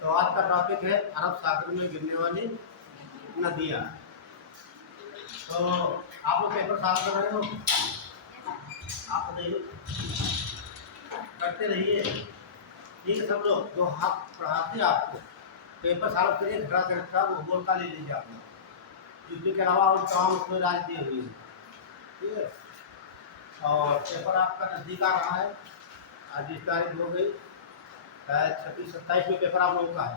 तो आज का टॉपिक है अरब सागर में गिरने वाली नदियाँ। तो आप लोग पेपर साफ कर रहे हो, आप बताइए, करते रहिए। ठीक है सब लोग, जो आप पढ़ाते हैं आपको पेपर साफ करिए, घटा से घटा वो गोल का ले लीजिए आप लोग। यूपी के अलावा और तमाम उसमें राय दी हुई है। ठीक है, और पेपर आपका नज़दीक आ रहा है। आज 20 तारीख हो गई, शायद 26-27 में पेपर आप लोगों का है।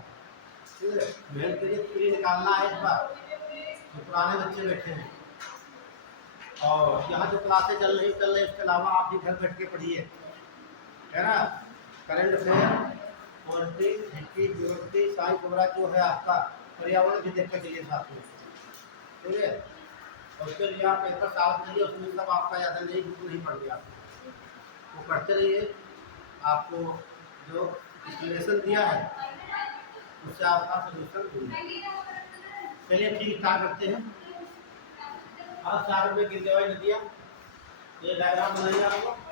ठीक है, मेहनत करिए, प्री निकालना है इस बार। तो पुराने बच्चे बैठे हैं और यहाँ जो क्लासें चल रही उसके अलावा आप भी घर बैठ के पढ़िए, है ना। Current affair, politics, history, geography, science वगैरह जो है आपका, पर्यावरण भी देखना चाहिए साथ में। ठीक है, और उसके लिए आप पेपर साफ करिए, उसमें सब आपका ज़्यादा नहीं बुक नहीं पड़ गया, वो पढ़ते रहिए। आपको जो एक्सप्लेनेशन दिया है उससे आपका सोल्यूशन ढूंढिए। चलिए ठीक स्टार्ट करते हैं। अब सागर में गिरने वाली नदियाँ, ये डायग्राम बनाइए आप लोग।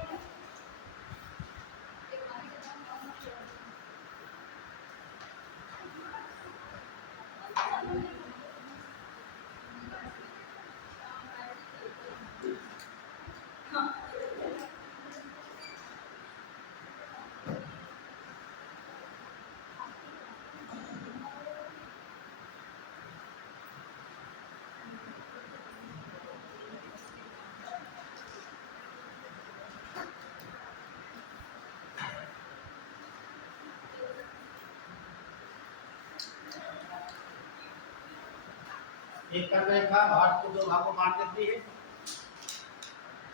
एक कर्क रेखा भारत को दो भागों में बांट देती है।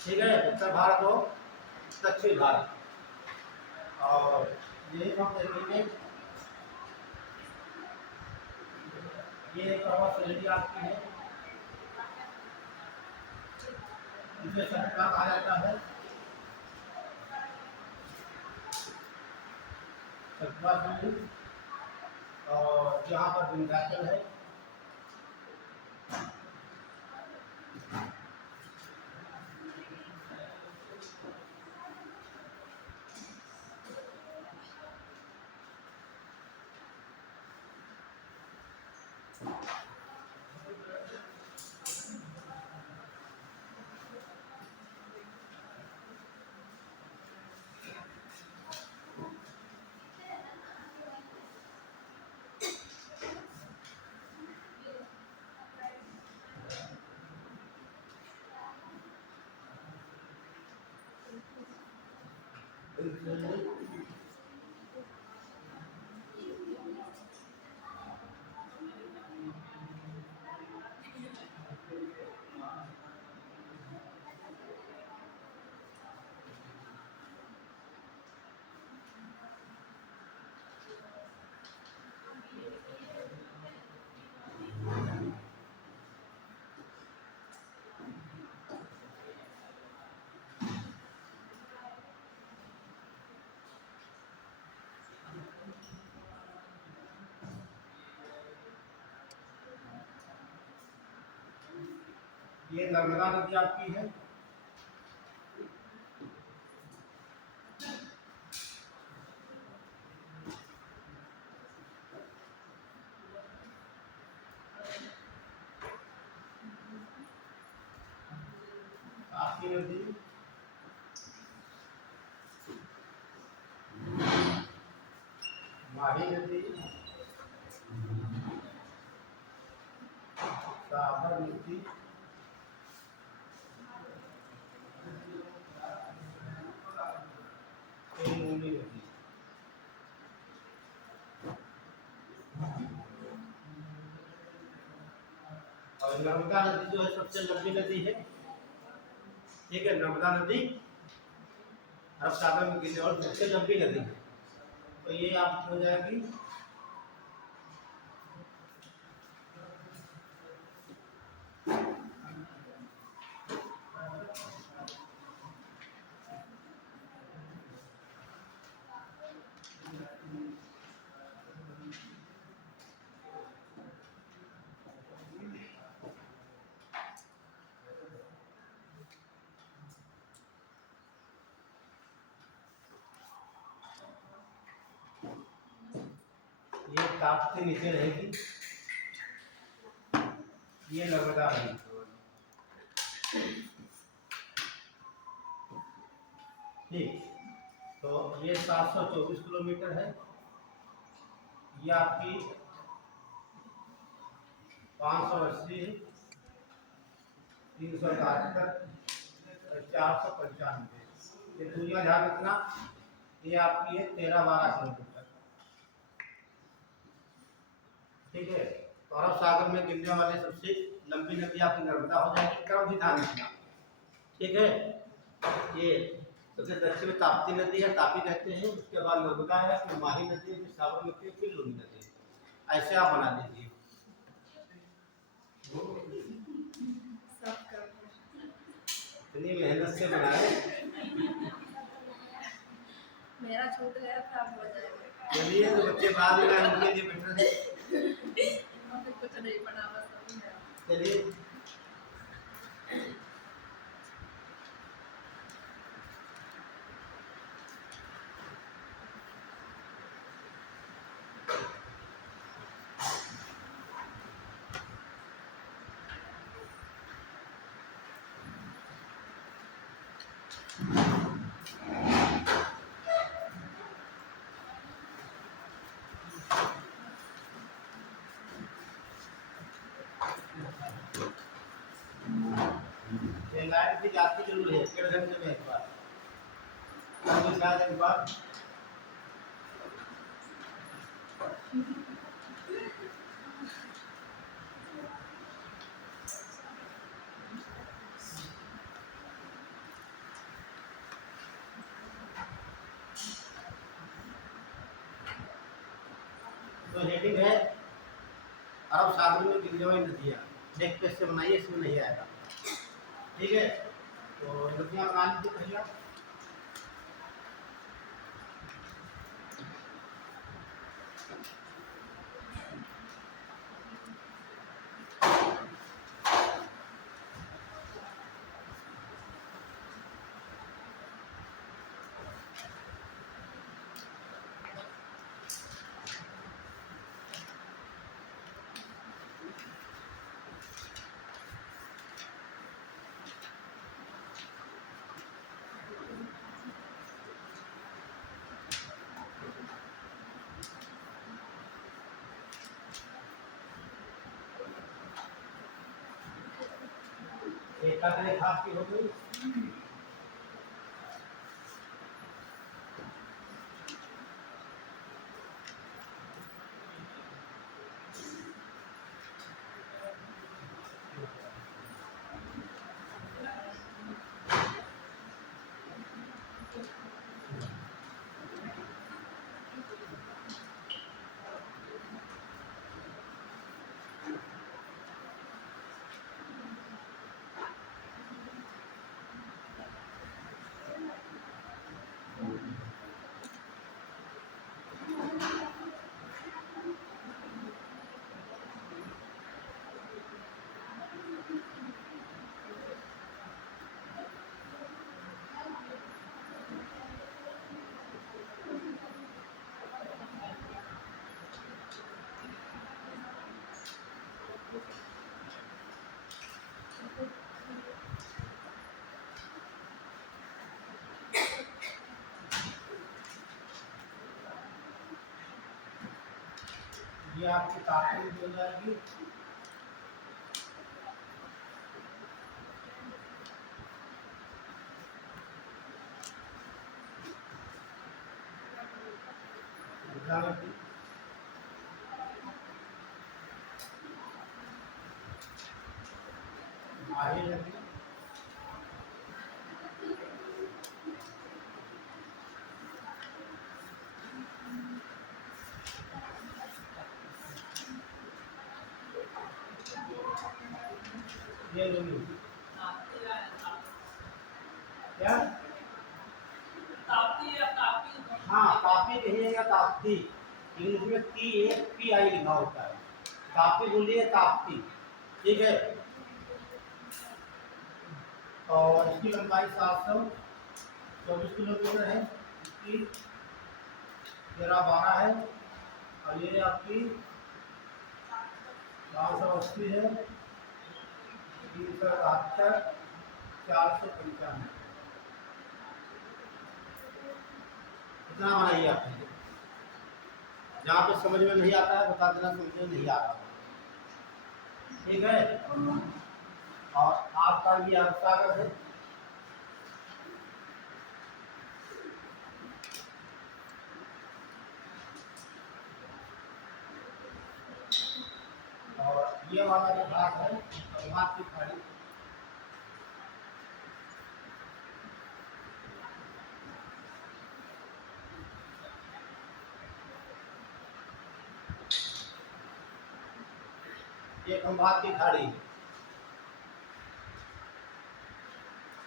ठीक है, उत्तर भारत और दक्षिण भारत। और ये हम देखेंगे, ये पर्वत श्रेणी आपकी है, जिसे सतपुड़ा कहा जाता है। सतपुड़ा श्रेणी, और यहाँ पर विंध्याचल है। ये नर्मदा नदी आपकी है। आपकी नदी माही नदी, साबरमती, सोनमुनी नदी। और नर्मदा नदी जो है सबसे लंबी नदी है। ठीक है, नर्मदा नदी अरब सागर में गिरने वाली सबसे लंबी नदी है। तो ये आपकी हो जाएगी ताप्ती नीचे रहेगी, ये नर्मदा रहेगी। ठीक, तो ये 724 किलोमीटर है। ये आपकी 580 है, 371, 495। ये दुनिया जहाँ कितना, ये आपकी है 13-12 किलोमीटर। ठीक है, तो अरब सागर में गिरने वाले सबसे लंबी नदी आपकी नर्मदा हो जाएगी। क्रम भी ध्यान रखना। ठीक है, ये सबसे दक्षिण में ताप्ती नदी है, तापी कहते हैं। उसके बाद नर्मदा है, फिर माही नदी है, फिर साबरमती है, फिर लुनी नदी है। ऐसे आप बना लीजिए। इतनी मेहनत से बनाए, मेरा छूट गया था, अब हो जाएगा। चलिए, तो बच्चे बाद में उनके लिए बेटर है। कुछ नहीं बना, बस चलिए, लाइट की जाती जरूर है, 1.5 घंटे में एक बार, शायद एक बार। तो हेडिंग है अरब सागर में गिरने वाली नदियाँ। देख कैसे बनाइए, इसमें नहीं आएगा। ठीक है, तो नदियाँ बना लीजिए भैया। एक रेखा की हो गई। ये आपकी ताकत हो जाएगी। माही नदी, ये लुनी। क्या हाँ, तापी कहिएगा ताप्ती, इंग्लिश में TAPI लिखा होता है। तापी बोलिए ताप्ती। ठीक है, और इसकी लंबाई 724 किलोमीटर है। इसकी 13-12 है, और ये आपकी 480 है, 378, 495। इतना बनाइए आप। जहाँ पे समझ में नहीं आता है बता देना, समझ में नहीं आ रहा, ठीक है। और आपका भी सागर है, और ये वाला जो भाग है भाग की खाड़ी, ये खंभात की खाड़ी,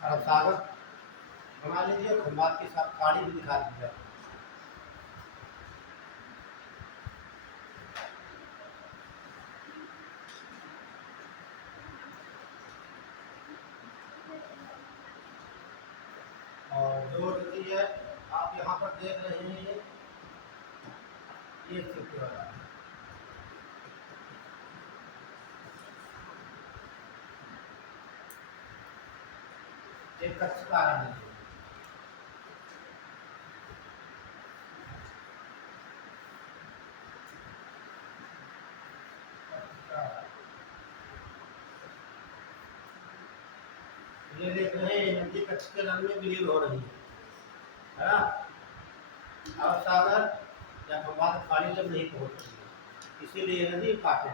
अरब सागर बना लीजिए, खंभात की साथ खाड़ी भी दिखा दीजिए। और जो नदी है आप यहाँ पर देख रहे हैं, ये चित्र वाला है। एक कच्छ का है, ये देख रहे हैं नदी कच्छ के रंग में विलीन हो रही है ना। अरब सागर या खंभात खाड़ी तक नहीं पहुँच रही है, इसीलिए ये नदी काटे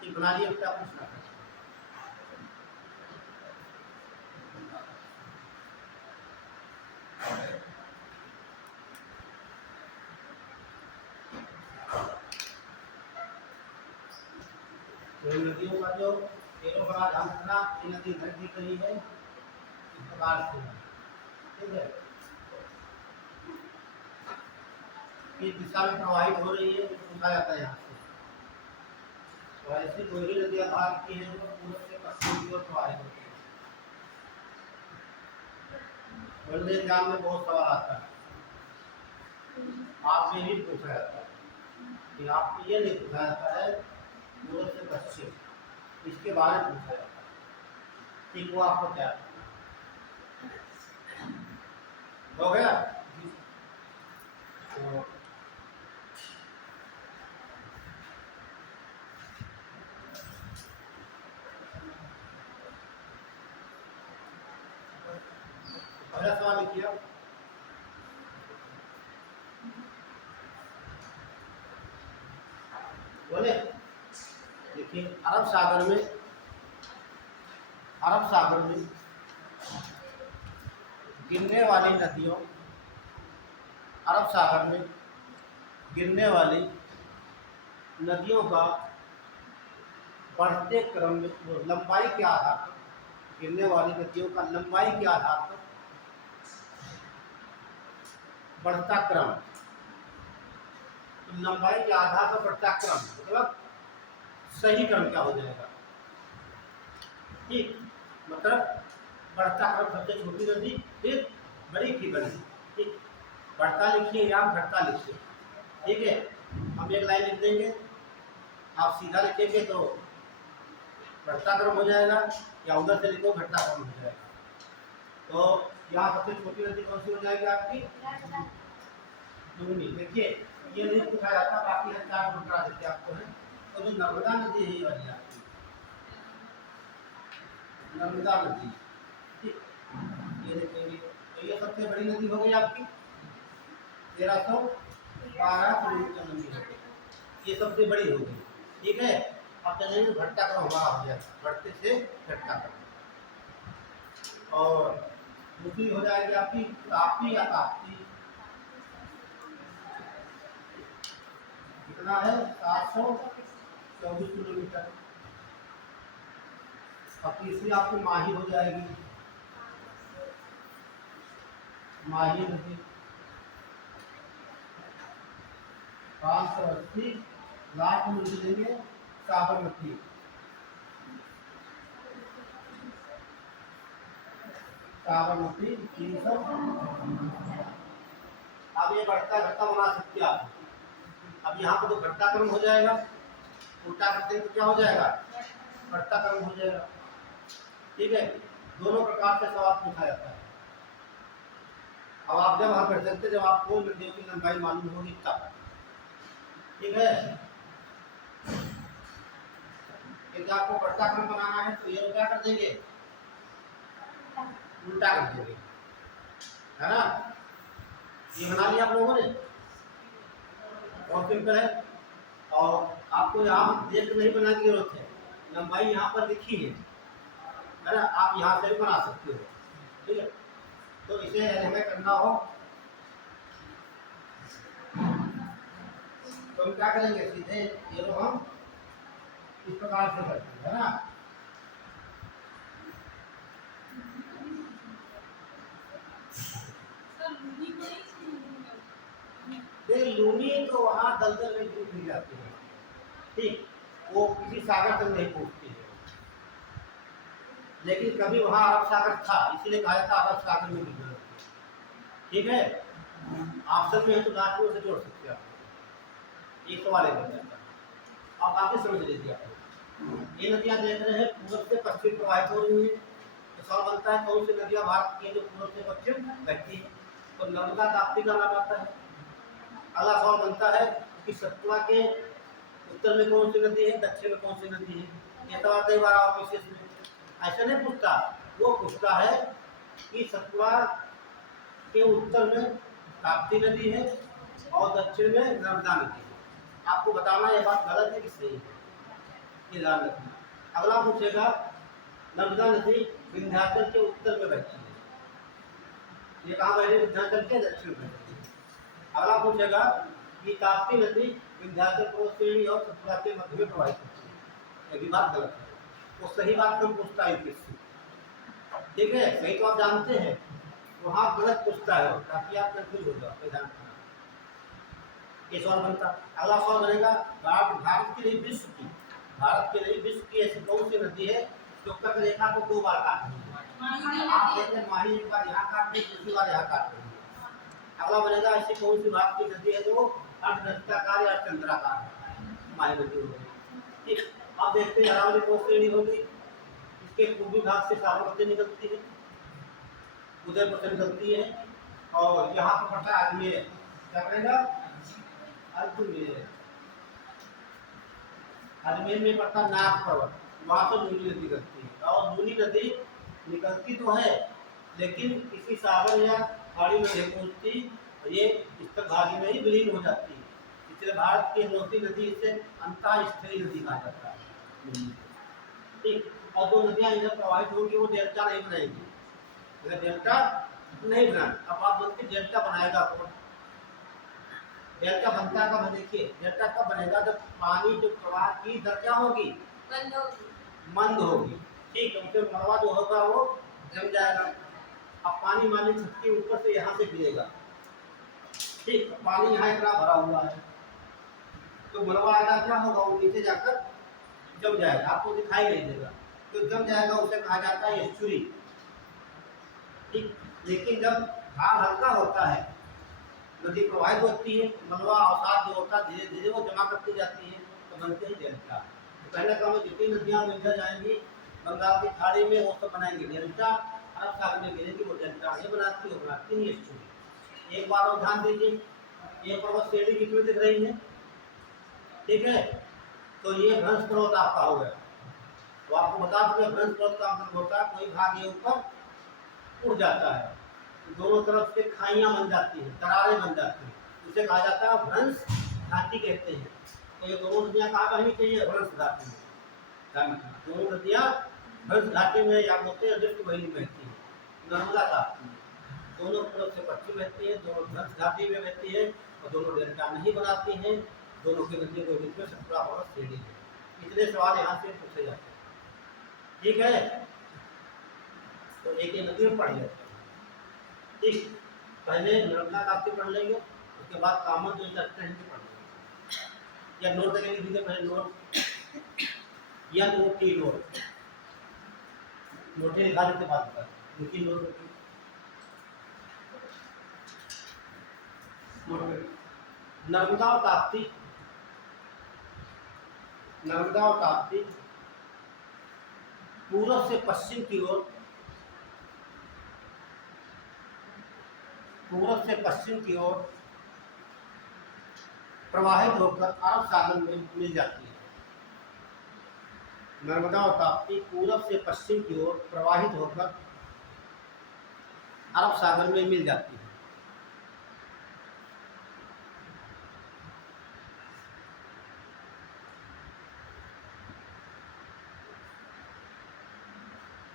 ठीक बना लिए। क्या पूछना है? तो नदियों का जो पेड़ों का ध्यान रखना, ये नदी घर दिख रही है इस प्रकार से, ठीक है। किस दिशा में प्रवाहित हो रही है पूछा जाता है यहाँ से। तो ऐसी कोई भी नदियाँ भारत की हैं जो पूर्व से पश्चिम की ओर प्रवाहित होती है। वनडे एग्जाम में बहुत सवाल आता है, आपसे भी पूछा जाता है कि आपको ये नहीं पूछा जाता है पूर्व से पश्चिम, इसके बारे में पूछा जाता है, ठीक। वो आपको क्या हो गया? तो पहला सवाल लिखिए, बोले देखिए अरब सागर में गिरने वाली नदियों, अरब सागर में गिरने वाली नदियों का बढ़ते क्रम में लंबाई के आधार पर, गिरने वाली नदियों का लंबाई के आधार पर बढ़ता क्रम, तो लंबाई के आधार पर बढ़ता क्रम मतलब सही क्रम क्या हो जाएगा, ठीक। मतलब बढ़ता क्रम सबसे छोटी नदी, फिर बड़ी की बड़ी, ठीक। बढ़ता लिखिए या घटता लिखिए, ठीक है। हम एक लाइन लिख देंगे, आप सीधा लिखेंगे तो बढ़ता क्रम हो जाएगा, या उधर से लिखो घटता क्रम हो जाएगा। तो यहाँ सबसे छोटी नदी कौन सी हो जाएगी आपकी? दुगनी। देखिए ये नहीं पूछा जाता, बाकी हम 4 नोट करा देते आपको है। तो जो नर्मदा नदी है ये वाली आपकी नर्मदा नदी, ठीक। ये देखेंगे तो ये सबसे बड़ी नदी हो गई आपकी, 1312 किलोमीटर लंबी हो गई, ये सबसे बड़ी हो गई, ठीक है। अब चलिए घटता क्रम हमारा हो गया, बढ़ते से घटता क्रम। और दूसरी हो जाएगी आपकी ताप्ती या ताप्ती, कितना है 724 किलोमीटर। अब तीसरी आपकी माही हो जाएगी, माही नदी 580, लास्ट में लिख देंगे साबरमती, साबरमती 300। अब ये बढ़ता घटता बना सकते हैं आप, अब यहाँ पर तो घटता क्रम हो जाएगा, उल्टा करते हैं तो क्या हो जाएगा, बढ़ता क्रम हो जाएगा। ठीक है, दोनों प्रकार से सवाल पूछा जाता है। अब आप जब हल कर सकते जब आपको नदियों की लंबाई मालूम होगी तब। ठीक है, यदि आपको बढ़ता क्रम बनाना है तो ये क्या कर देंगे, उल्टा कर देंगे, है ना। ये बना लिया आप लोगों ने, बहुत सिंपल है। और आपको यहाँ देख नहीं बनाने की जरूरत है, लंबाई यहाँ पर लिखी है ना, आप यहाँ से भी बना सकते हो। ठीक है, तो इसे हमें करना हो तो हम क्या करेंगे, सीधे ये लोग हम इस प्रकार से करते हैं, है ना। लूनी तो वहाँ दलदल में डूब नहीं जाती है, ठीक, वो किसी सागर तक नहीं पहुँचती है। लेकिन कभी वहाँ अरब सागर था, इसीलिए कहा जाता अरब सागर में डूब जाती है। ठीक है, ऑप्शन में है तो लास्ट में से जोड़ सकते हैं आप, एक सवाल है बन आप आगे समझ लीजिए। आप ये नदियाँ देख रहे हैं पूर्व से पश्चिम प्रवाहित हो रही है, तो सवाल बनता है कौन सी नदियाँ भारत की जो पूर्व से पश्चिम बहती है, तो नर्मदा ताप्ती का नाम आता है। अगला सवाल बनता है कि सतलुज के उत्तर में कौन सी नदी है, दक्षिण में कौन सी नदी है। ये सवाल कई बार आप विशेष में ऐसा नहीं पूछता, वो पूछता है कि सतलुज के उत्तर में ताप्ती नदी है और दक्षिण में नर्मदा नदी है। आपको बताना ये बात गलत है कि सही है, ये ध्यान रखना। अगला पूछेगा नर्मदा नदी विंध्याचल के उत्तर में बहती है, ये कहाँ बह रही है, विंध्याचल के दक्षिण में बहती है। अगला पूछेगा कि ताप्ती नदी विंध्याचल पर्वत श्रेणी और सतलुज के मध्य में प्रवाहित होती है, ये भी बात गलत है, वो सही बात कम पूछता है यूपीएससी। ठीक है, सही तो आप जानते हैं, वहाँ गलत पूछता है ताकि आप कंफ्यूज हो जाओ, ध्यान रखना। ये सवाल बनता। अगला सवाल बनेगा भारत के लिए विश्व की, भारत के लिए विश्व की ऐसी कौन सी नदी है जो कर्क रेखा को 2 बार काटती है। आप देखते हैं माही एक बार यहाँ काटती है, दूसरी बार यहाँ काटती है। अगला बनेगा ऐसी कौन सी भारत की नदी है जो अर्धनक्षत्राकार या चंद्राकार है, माही नदी होगी। ठीक, आप देखते हैं अरावली कौन श्रेणी होगी, इसके पूर्वी भाग से साबरमती निकलती है, उदयपुर से निकलती है, और यहाँ पर पड़ता है अजमेर, क्या करेगा, अजमेर, अजमेर में पड़ता नाग पर्वत, वहाँ से नूनी नदी निकलती है। और नूनी नदी निकलती तो है लेकिन किसी सागर या खाड़ी में नहीं पहुँचती, ये स्थलभागी में ही विलीन हो जाती है, इसलिए भारत की इकलौती नदी इसे अंतःस्थलीय नदी कहा जाता है। ठीक, और जो नदियाँ इधर प्रवाहित होंगी वो डेल्टा नहीं बनाएगी, अगर डेल्टा नहीं बना, अब आप बोलते डेल्टा बनाएगा कौन, डेल्टा बनता कब, देखिए डेल्टा कब बनेगा जब पानी जो प्रवाह की दर क्या होगी, मंद होगी। ठीक है, फिर मलबा जो होगा वो जम जाएगा। अब पानी मान लीजिए छत के ऊपर से यहाँ से गिरेगा, ठीक, पानी यहाँ इतना भरा हुआ है तो मलबा आएगा, क्या होगा, वो नीचे जाकर जम जाएगा, आपको दिखाई नहीं देगा, तो जम जाएगा, उसे कहा जाता है एस्चुरी। ठीक, लेकिन जब भार हल्का होता है, नदी प्रवाहित होती है, मलबा अवसाद जो होता है धीरे धीरे वो जमा करती जाती है, तो बनते ही डेल्टा। तो पहले क्रम में जितनी नदियाँ मिल जाएंगी बंगाल की खाड़ी में वो सब बनाएंगे डेल्टा, अरब सागर में गिरेगी वो डेल्टा नहीं बनाती, वो बनाती नहीं एस्चुरी। एक बार और ध्यान दीजिए, ये पर्वत श्रेणी कितनी दिख रही है, ठीक है, तो ये भ्रंश पर्वत आपका हो गया। तो आपको बता दूं भ्रंश पर्वत का मतलब होता है कोई भाग ये ऊपर उड़ जाता है, दोनों तरफ से खाइयां बन जाती हैं, दरारें बन जाती हैं, उसे कहा जाता है भ्रंश घाटी कहते हैं। तो ये दोनों नदियाँ कहाँ बहनी चाहिए, भ्रंश घाटी में। दोनों नदियाँ भ्रंश घाटी में या बोलते हैं रिफ्ट वैली बहती है, नर्मदा ताप्ती दोनों पूर्व से पश्चिम बहती है, दोनों भ्रंश घाटी में बहती है और दोनों डेल्टा नहीं बनाती हैं, दोनों की नदियों के बीच में सतपुड़ा पर्वत श्रेणी है। इतने सवाल यहाँ से पूछे जाते हैं, ठीक है। तो एक नदी में पढ़ लेते हैं, ठीक, पहले नर्मदा ताप्ती पढ़ लेंगे, उसके बाद कामन जो चलते हैं पढ़ लेंगे, या नोट करके लिख पहले नोट, या नोटी नोट, नोटे लिखा देते बात कर, लेकिन नोट नर्मदा और ताप्ती नर्मदा और ताप्ती पूर्व से पश्चिम की ओर प्रवाहित होकर अरब सागर में मिल जाती है। नर्मदा और ताप्ती पूर्व से पश्चिम की ओर प्रवाहित होकर अरब सागर में मिल जाती है।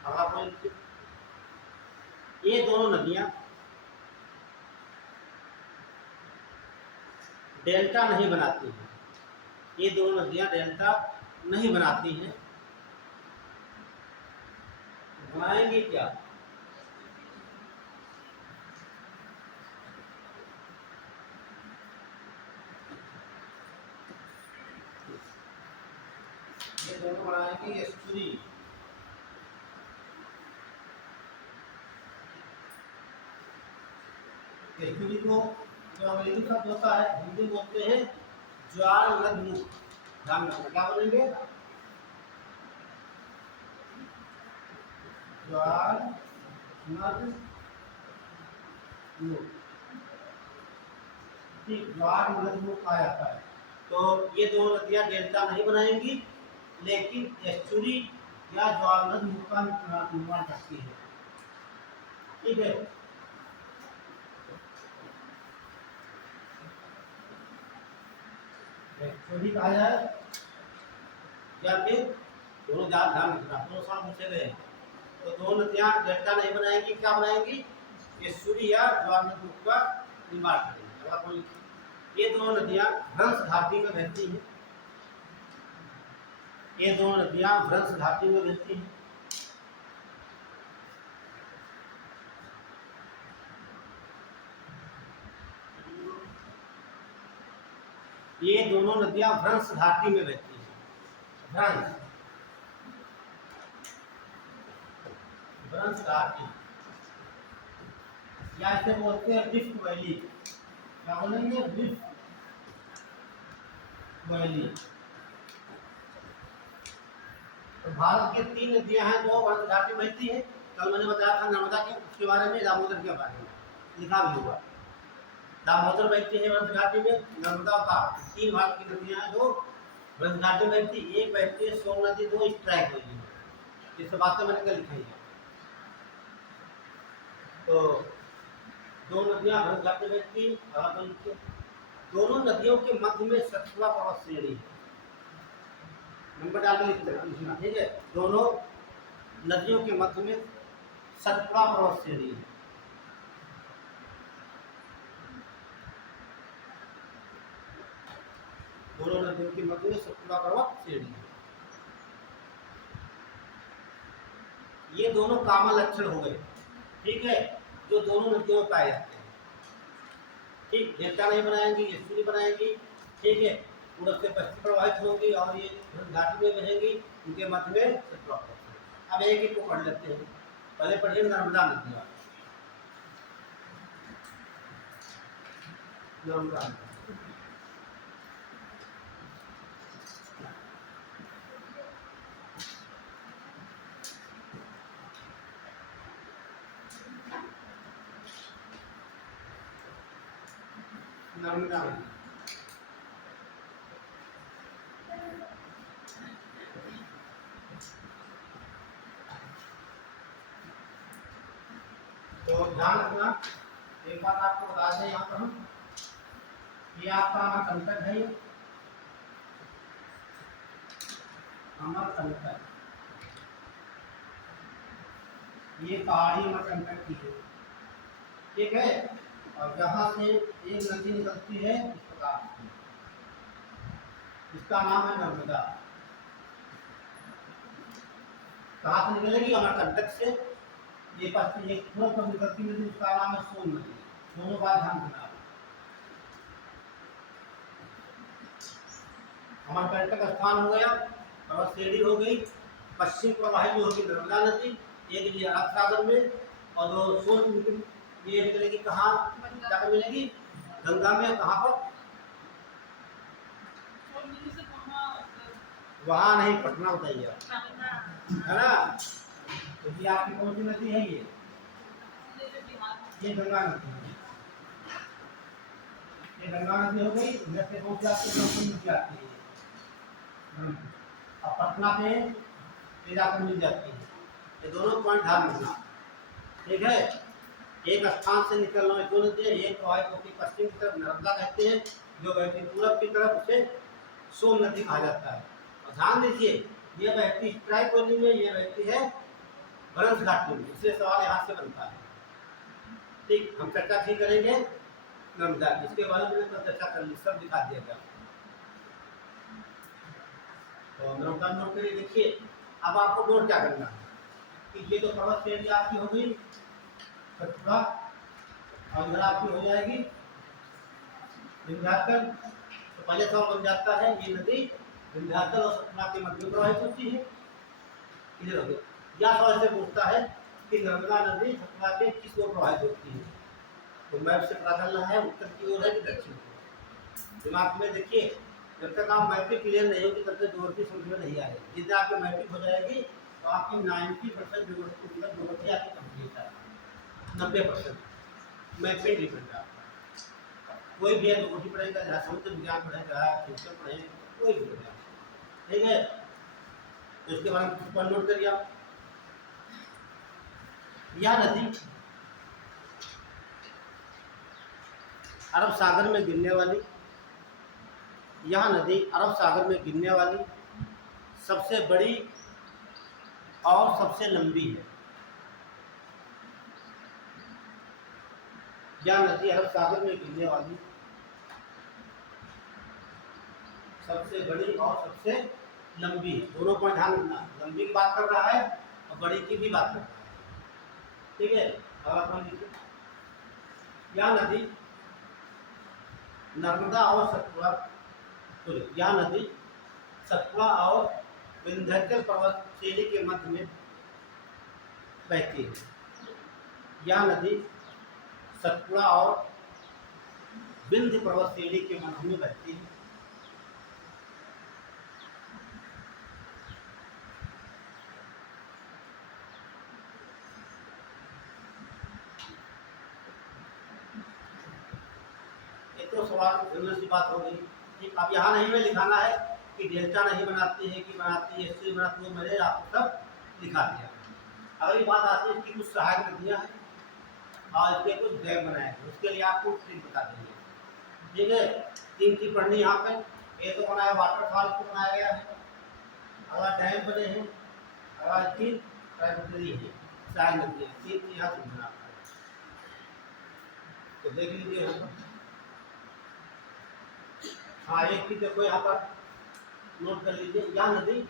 अब आपको ये दोनों नदियां डेल्टा नहीं बनाती हैं। ये दोनों नदियां डेल्टा नहीं बनाती हैं। बनाएंगी क्या? ये दोनों बनाएंगे एस्चुरी। एस्चुरी को जो अंग्रेजी शब्द होता है हिंदी में बोलते हैं ज्वार नदमुख। ध्यान रखना, क्या बोलेंगे? ज्वार नदमुख। ठीक, ज्वार नदमुख आ जाता है। तो ये दोनों नदियां डेल्टा नहीं बनाएंगी, लेकिन एस्चुरी या ज्वार नदमुख का निर्माण करती है। ठीक है। एस्चुरी कहा जाए या फिर दोनों ध्यान रखना, दोनों सवाल पूछे गए। तो दोनों नदियां डेल्टा नहीं बनाएंगी, क्या बनाएंगी? एस्चुरी या ज्वार नदमुख का निर्माण करेंगी। ये दोनों नदियां भ्रंश घाटी में बहती हैं। ये दोनों नदियां भ्रंश घाटी में बहती हैं। ये दोनों नदियां भ्रंश घाटी में बहती हैं। भ्रंश घाटी या इसे बोलते हैं रिफ्ट वैली। क्या बोलेंगे? Rift valley. तो भारत के 3 नदियां हैं जो भ्रंश घाटी में बहती हैं। कल मैंने बताया था नर्मदा के, उसके बारे में, दामोदर के बारे में लिखा भी हुआ। दामोदर बहती है भ्रंश घाटी में, नर्मदा और ताप्ती 3 भारत की नदियां हैं जो भ्रंश घाटी में बहती। एक बहती है सोन नदी, 2 स्ट्राइक हुई है। इस बात मैंने कल लिखाई है। तो 2 नदियां भ्रंश घाटी में बहती। दोनों नदियों के मध्य में सतपुड़ा पर्वत श्रेणी है। नंबर डाल के लिखना, ठीक है। दोनों नदियों के मध्य में सतपुड़ा पर्वत श्रेणी है। दोनों नदियों के मध्य में सतपुड़ा पर्वत श्रेणी है। ये दोनों कामन लक्षण हो गए, ठीक है, जो दोनों नदियों में पाए जाते हैं। ठीक, डेल्टा नहीं बनाएंगी, एस्चुरी बनाएंगी। ठीक है, पूरब से पश्चिम प्रवाहित होंगी और ये घाटी में बहेंगी, उनके मध्य में सतपुड़ा पर्वत। अब एक को पढ़ लेते हैं। पहले पढ़िए नर्मदा नदियाँ। नर्मदा नर्मदा तो ध्यान रखना, एक बात आपको बता दें यहाँ पर हम, ये आपका अमरकंटक है। अमरकंटक ये पहाड़ी अमरकंटक की है, ठीक है। और जहाँ से एक नदी निकलती है इस प्रकार, इसका नाम है नर्मदा। कहाँ से निकलेगी? अमरकंटक से। ये पश्चिम एक पूर्व पर निकलती नदी, उसका नाम है सोन नदी। दोनों बात ध्यान देना। अमरकंटक स्थान हो गया, पर्वत श्रेणी हो गई, पश्चिम प्रवाहित होगी नर्मदा नदी, एक लिए अरब सागर में, और जो सोन ये निकलेगी कहाँ जाकर मिलेगी? गंगा में। कहाँ पर? वहाँ नहीं, पटना बताइए आप, पटना। है ना। तो ये आपकी कौन सी नदी है? ये गंगा नदी है। ये गंगा नदी हो गई। इधर से कौन सी आपकी ब्रह्मपुत्र नदी आती है? अब पटना पे तेजापुर मिल जाती है। ये दोनों पॉइंट ध्यान रखना, ठीक है। एक स्थान से निकलना है दो नदियाँ, एक प्रवाहित होती पश्चिम की तरफ नर्मदा कहते हैं, जो बहती पूरब की तरफ उसे सोन नदी कहा जाता है। और ध्यान दीजिए, ये बहती स्ट्राइक वैली में, ये बहती है बरंस घाटी में, इसलिए सवाल यहाँ से बनता है। ठीक, हम चर्चा ठीक करेंगे नर्मदा, इसके बारे में तो चर्चा कर ली, सब दिखा दिया गया। तो नर्मदा नोट करिए। देखिए, अब आपको नोट क्या करना है कि ये तो पर्वत श्रेणी आपकी हो गई सतपुड़ा, और इधर आपकी हो जाएगी विंध्याचल। तो पहले सवाल बन जाता है, ये नदी विंध्याचल और सतपुड़ा के मध्य में प्रवाहित होती है। इधर हो गया। या सवाल से पूछता है कि नर्मदा नदी सतपुड़ा के किस ओर प्रवाहित होती है। तो मैप से पता चल रहा है उत्तर की ओर है कि दक्षिण की ओर। दिमाग में देखिए, जब तक आप मैट्रिक क्लियर नहीं होगी तब तक ज्योग्राफी समझ में नहीं आएगी। जितने आपकी मैट्रिक हो जाएगी तो आपकी 90% ज्योग्राफी आपकी कंप्लीट है। 90% मैट्रिक डिपेंड है आपका। कोई भी है ज्योग्राफी पढ़ेगा, जहाँ समुद्र विज्ञान पढ़ेगा, फ्यूचर पढ़ेगा, कोई भी पढ़ेगा, ठीक है। तो इसके बारे में कुछ पॉइंट नोट करिए आप। यह नदी अरब सागर में गिरने वाली, यह नदी अरब सागर में गिरने वाली सबसे बड़ी और सबसे लंबी है। यह नदी अरब सागर में गिरने वाली सबसे बड़ी और सबसे लंबी है। दोनों पॉइंट ध्यान रखना, लंबी की बात कर रहा है और बड़ी की भी बात कर रहा है, ठीक है। यह नदी नर्मदा और सतपुड़ा, यह नदी सतपुड़ा और विंध्याचल पर्वत श्रेणी के मध्य में बहती है। यह नदी सतपुड़ा और विंध्य पर्वत श्रेणी के मध्य में बहती है। तो सवाल जनरल सी बात हो गई। ठीक, अब यहाँ नहीं में लिखाना है कि डेल्टा नहीं बनाती है कि बनाती है, इससे बनाती है, मैंने आपको सब लिखा दिया। अगली बात आती है कि कुछ सहायक नदियाँ हैं और इसके कुछ डैम बनाए हैं, उसके लिए आपको ट्रिक बता देंगे, ठीक है। 3 चीज पढ़नी यहाँ पे। ये तो बनाया वाटरफॉल को बनाया गया है, अगला डैम बने हैं, अगला चीज ट्राइब्यूटरी है, सहायक नदियाँ, 3 चीज यहाँ समझना है। तो देख लीजिए यहाँ पर। हाँ, एक चीज देखो यहाँ पर नोट कर लीजिए, यह नदी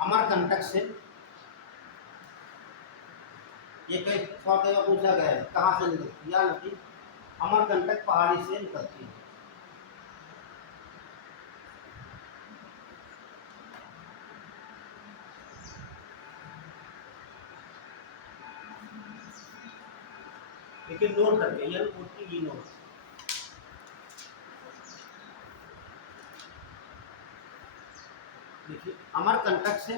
अमरकंटक से, ये कई सवाल का पूछा गया है कहाँ से निकलती है। यह नदी अमरकंटक पहाड़ी से निकलती है। लेकिन नोट करके ये नोट, देखिए अमरकंटक से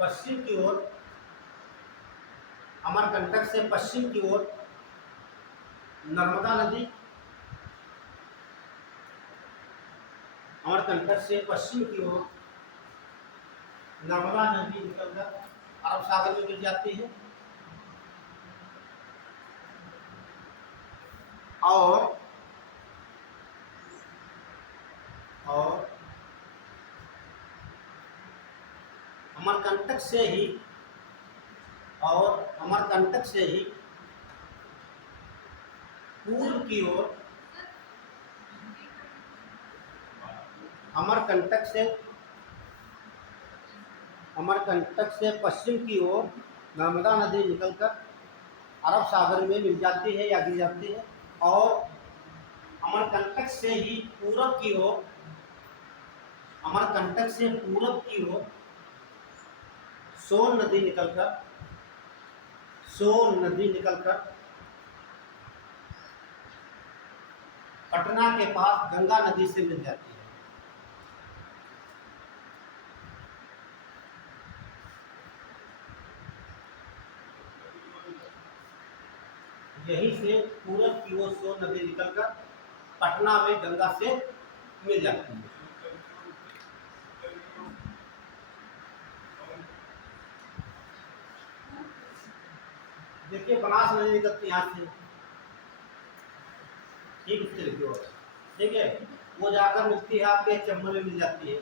पश्चिम की ओर, अमरकंटक से पश्चिम की ओर नर्मदा नदी, अमरकंटक से पश्चिम की ओर नर्मदा नदी निकलकर अरब सागर में गिर जाती है और अमरकंटक से ही पूर्व की ओर, अमरकंटक से पश्चिम की ओर नर्मदा नदी निकलकर अरब सागर में मिल जाती है या गिर जाती है, और अमरकंटक से ही पूरब की ओर, सोन नदी निकलकर सोन नदी निकलकर पटना के पास गंगा नदी से मिल जाती है। यहीं से पूरब की ओर सोन नदी निकलकर पटना में गंगा से मिल जाती है। देखिए बनास नदी निकलती है यहाँ से, ठीक उत्तर की ओर, ठीक है, वो जाकर मिलती है आपके चंबल में मिल जाती है।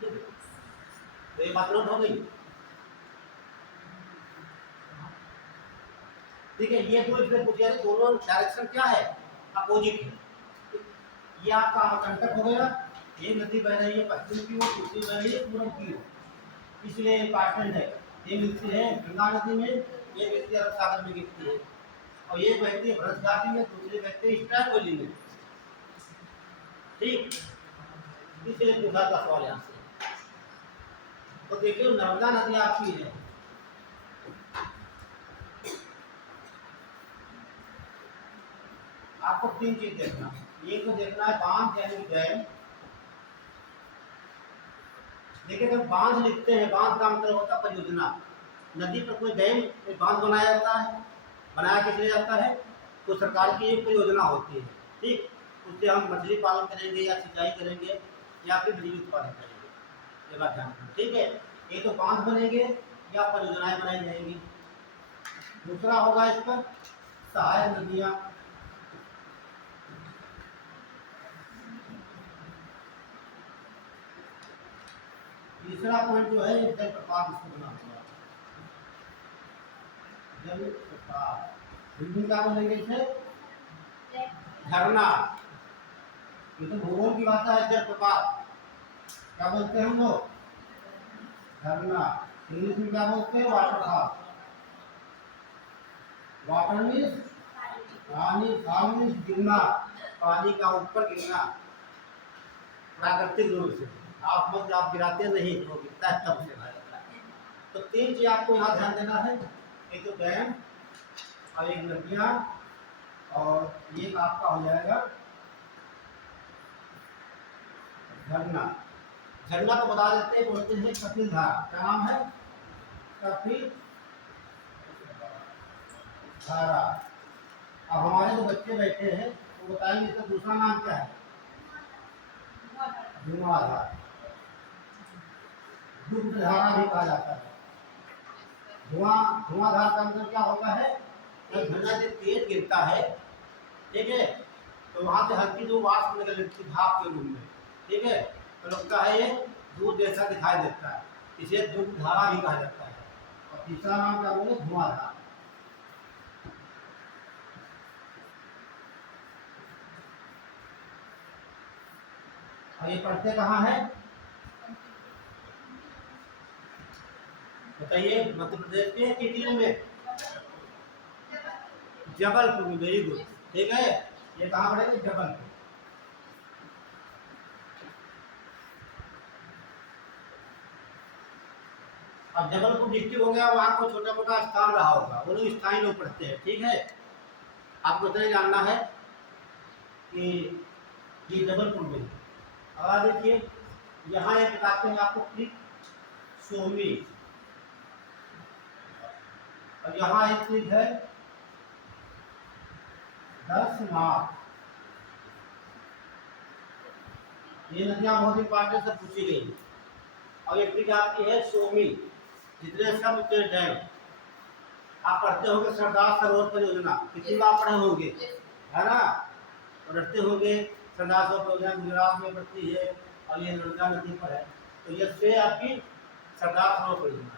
तो ये बात नोट हो गई, ठीक है। ये दो इसमें पूछा है, दोनों डायरेक्शन क्या है, अपोजिट है। ये आपका कंटक हो गया, ये नदी बह रही है पश्चिम की ओर, दूसरी बह रही है पूर्व की ओर, इसलिए इंपॉर्टेंट है। ये मिलती है गंगा नदी में, ये मिलती है अरब सागर में गिरती है, और ये बहती है भरत घाटी में, दूसरी बहती है स्ट्रैटोली में, ठीक। इसलिए पूछा था सवाल यहाँ से। तो देखिए नर्मदा नदी आपकी है, आपको तीन चीज देखना, एक तो देखना है बांध यानी डैम। देखिए जब बांध लिखते हैं, बांध का मतलब होता है परियोजना। नदी पर कोई डैम, कोई बांध बनाया जाता है, बनाया किस लिए जाता है, तो सरकार की एक परियोजना होती है, ठीक। उससे हम मछली पालन करेंगे या सिंचाई करेंगे या फिर बिजली उत्पादन करेंगे, ये बात ध्यान रखना, ठीक है। ये तो बांध बनेंगे या परियोजनाएं बनाई जाएंगी। दूसरा होगा इस पर सहायक नदियाँ, तीसरा पॉइंट जो है जलप्रपात, इसको बना हुआ जलप्रपात, हिंदी क्या बोलेंगे इसे, झरना। ये तो भूगोल की भाषा है, जलप्रपात क्या बोलते हैं हम लोग, झरना। इंग्लिश में क्या बोलते हैं, वाटरफॉल। वाटर मीन्स पानी, फॉल मीन्स गिरना, पानी का ऊपर गिरना प्राकृतिक रूप से। आप मत आप गिराते नहीं, तो गिरता है तब से जाता है। तो तीन चीज आपको यहाँ ध्यान देना है, एक तो डैम और एक नदियाँ, और ये आपका हो जाएगा झरना। झरना को बता देते हैं, बोलते हैं कपिल धारा। क्या नाम है, कपिल धारा। अब हमारे जो बच्चे बैठे हैं वो बताएंगे इसका दूसरा नाम क्या है, धुआंधार, दुग्ध धारा भी कहा जाता है। धुआंधार का मतलब क्या होता है, जब झरना से तेज गिरता है, ठीक है, तो वहां से हल्की जो वाष्प निकल लगती है भाप के रूप में, ठीक है, तो लगता है ये दूध जैसा दिखाई देता है, इसे दुग्ध धारा भी कहा जाता है। और तीसरा नाम क्या बोले, धुआंधार। और ये पढ़ते कहाँ है, बताइए, मध्य प्रदेश के किस जिले में, जबलपुर में, वेरी गुड, ठीक है। ये कहाँ पड़ेगा, जबलपुर। अब जबलपुर डिस्ट्रिक्ट हो गया, वहाँ कोई छोटा मोटा स्थान रहा होगा, वो लोग स्थानीय लोग पढ़ते हैं, ठीक है। आपको इतना जानना है कि ये जबलपुर में। अब देखिए यहाँ एक बताते हैं आपको क्लिक सोमी, और यहाँ एक चीज है 10 मार्च। ये नदियां बहुत इंपॉर्टेंट से पूछी गई। और एक चीज आपकी है सोमी, जितने सब डैम आप पढ़ते होंगे, सरदार सरोवर परियोजना कितनी बार पढ़े होंगे, है ना, पढ़ते होंगे। सरदार सरोवर परियोजना गुजरात में पड़ती है और ये नर्मदा नदी पर है। तो ये से आपकी सरदार सरोवर परियोजना,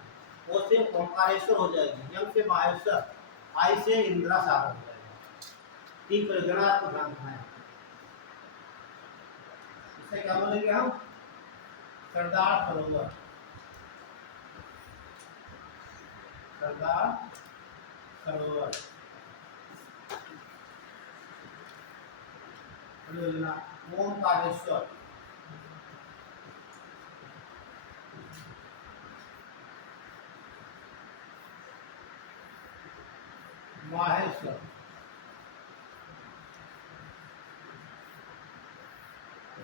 वो से ओंकारेश्वर हो जाएगी, यम से माहेश्वर, आई से इंदिरा सागर हो जाएगा। तीन परियोजना आपको ध्यान रखना है। इससे क्या बोलेंगे हम, सरदार सरोवर, सरदार सरोवर परियोजना, ओंकारेश्वर। माहेश्वर,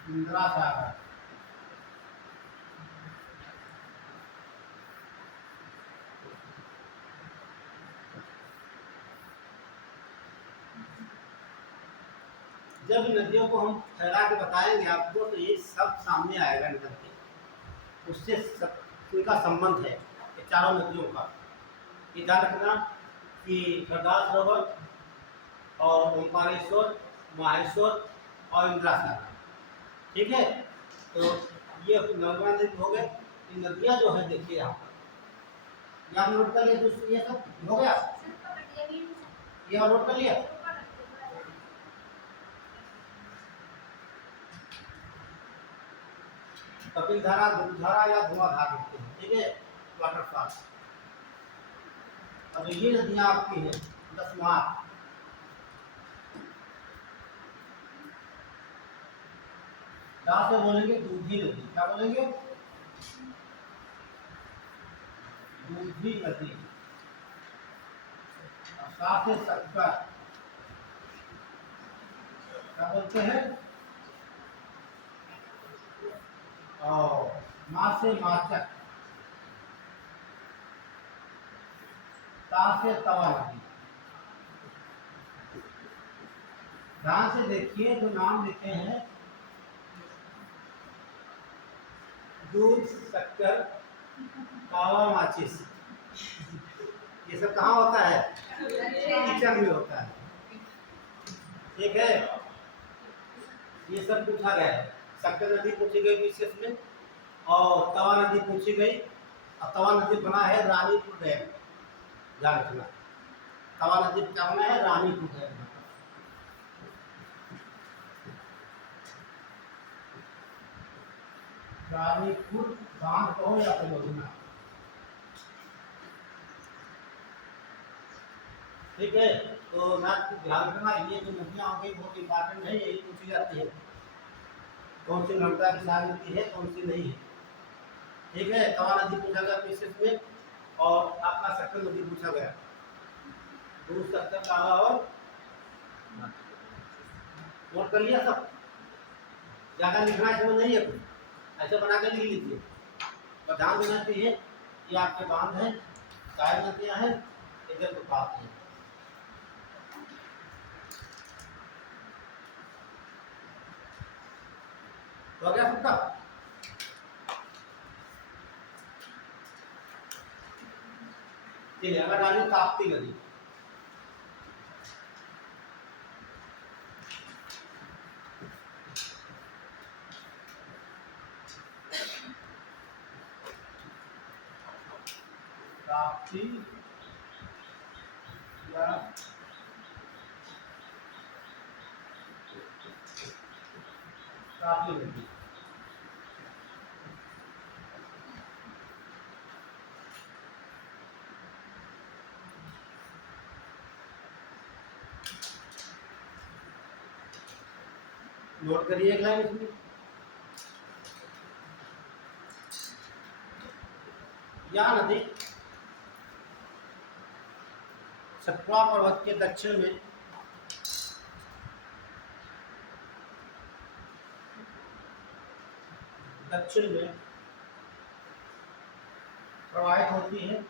इंदिरा सागर, जब नदियों को हम फैला के बताएंगे आपको तो ये सब सामने आएगा निकल के, उससे सब इनका संबंध है ये चारों नदियों का। ये ध्यान रखना कि सरदार सरोवर और ओंकारेश्वर, माहेश्वर और इंदिरा सागर, ठीक है। तो ये नर्मदा नदी हो गए। ये नदियाँ जो है देखिए यहाँ यहाँ नोट कर लिया, दूसरी ये सब हो गया, ये और नोट कर लिया। कपिल धारा, धूपधारा या धुआंधार लिखते हैं, ठीक है, वाटरफॉल। अब ये नदियाँ आपकी हैं 10 मार्च, जहाँ से बोलेंगे दूधी नदी, क्या बोलेंगे? दूधी नदी। और सा से शक्कर, क्या बोलते हैं? और माँ से माचक, ता से तवा नदी। ध्यान से देखिए जो नाम लिखे हैं, दूध, शक्कर, कावा, माचिस, ये सब कहाँ होता है? किचन में होता है, ठीक है। ये सब पूछा गया है। शक्कर नदी पूछी गई विशेष में, और तवा नदी पूछी गई। और तवा नदी बना है रानीपुर डैम, ध्यान रखना। तवा नदी क्या बना है? रानीपुर डैम। रानीपुर बांध कहो या परियोजना, ठीक है। तो ना ध्यान रखना, ये जो नदियाँ हो गई बहुत इंपॉर्टेंट है, यही पूछी जाती है कौन सी नर्मदा की सार नदी है, कौन सी नहीं है, ठीक है। तवा नदी पूछा गया विशेष में, और आपका शक्कर नदी पूछा गया, दूध, शक्कर, कावा और नोट कर लिया सब। ज़्यादा लिखना इसमें नहीं है, कुछ ऐसे बना के लिख लीजिए। पर ध्यान देना चाहिए कि आपके बांध हैं, साइड नदियाँ हैं, इधर तो पास है। हो गया सबका? ठीक है, अगर डाली ताप्ती नदी, ताप्ती या ताप्ती नदी, नोट करिए एक लाइन इसमें। यह नदी सतपुड़ा पर्वत के दक्षिण में प्रवाहित होती है।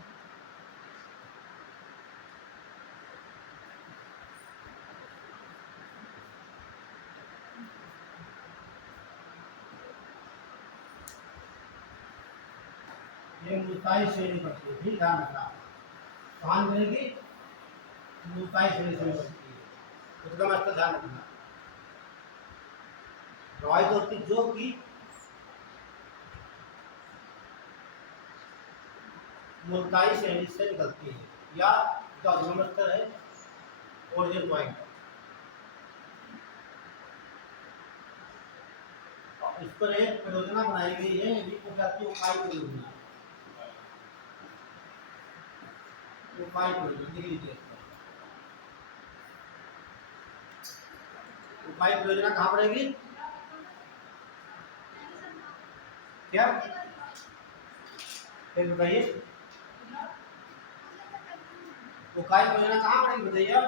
ये मुल्ताई श्रेणी पड़ती है, ठीक, ध्यान रखना। कहाँ मिलेगी? मुल्ताई श्रेणी से पड़ती है, उसका मतलब ध्यान रखना। प्रवाहित होती जो कि मुल्ताई श्रेणी से निकलती है, या इसका उद्गम स्थल है ओरिजिन पॉइंट। इस पर एक परियोजना बनाई गई है, यही को कहती है उपाय परियोजना। उपाय परियोजना देख लीजिए। उपाय परियोजना कहाँ पड़ेगी? क्या फिर बताइए? उकाई परियोजना कहाँ पड़ेगी बताइए?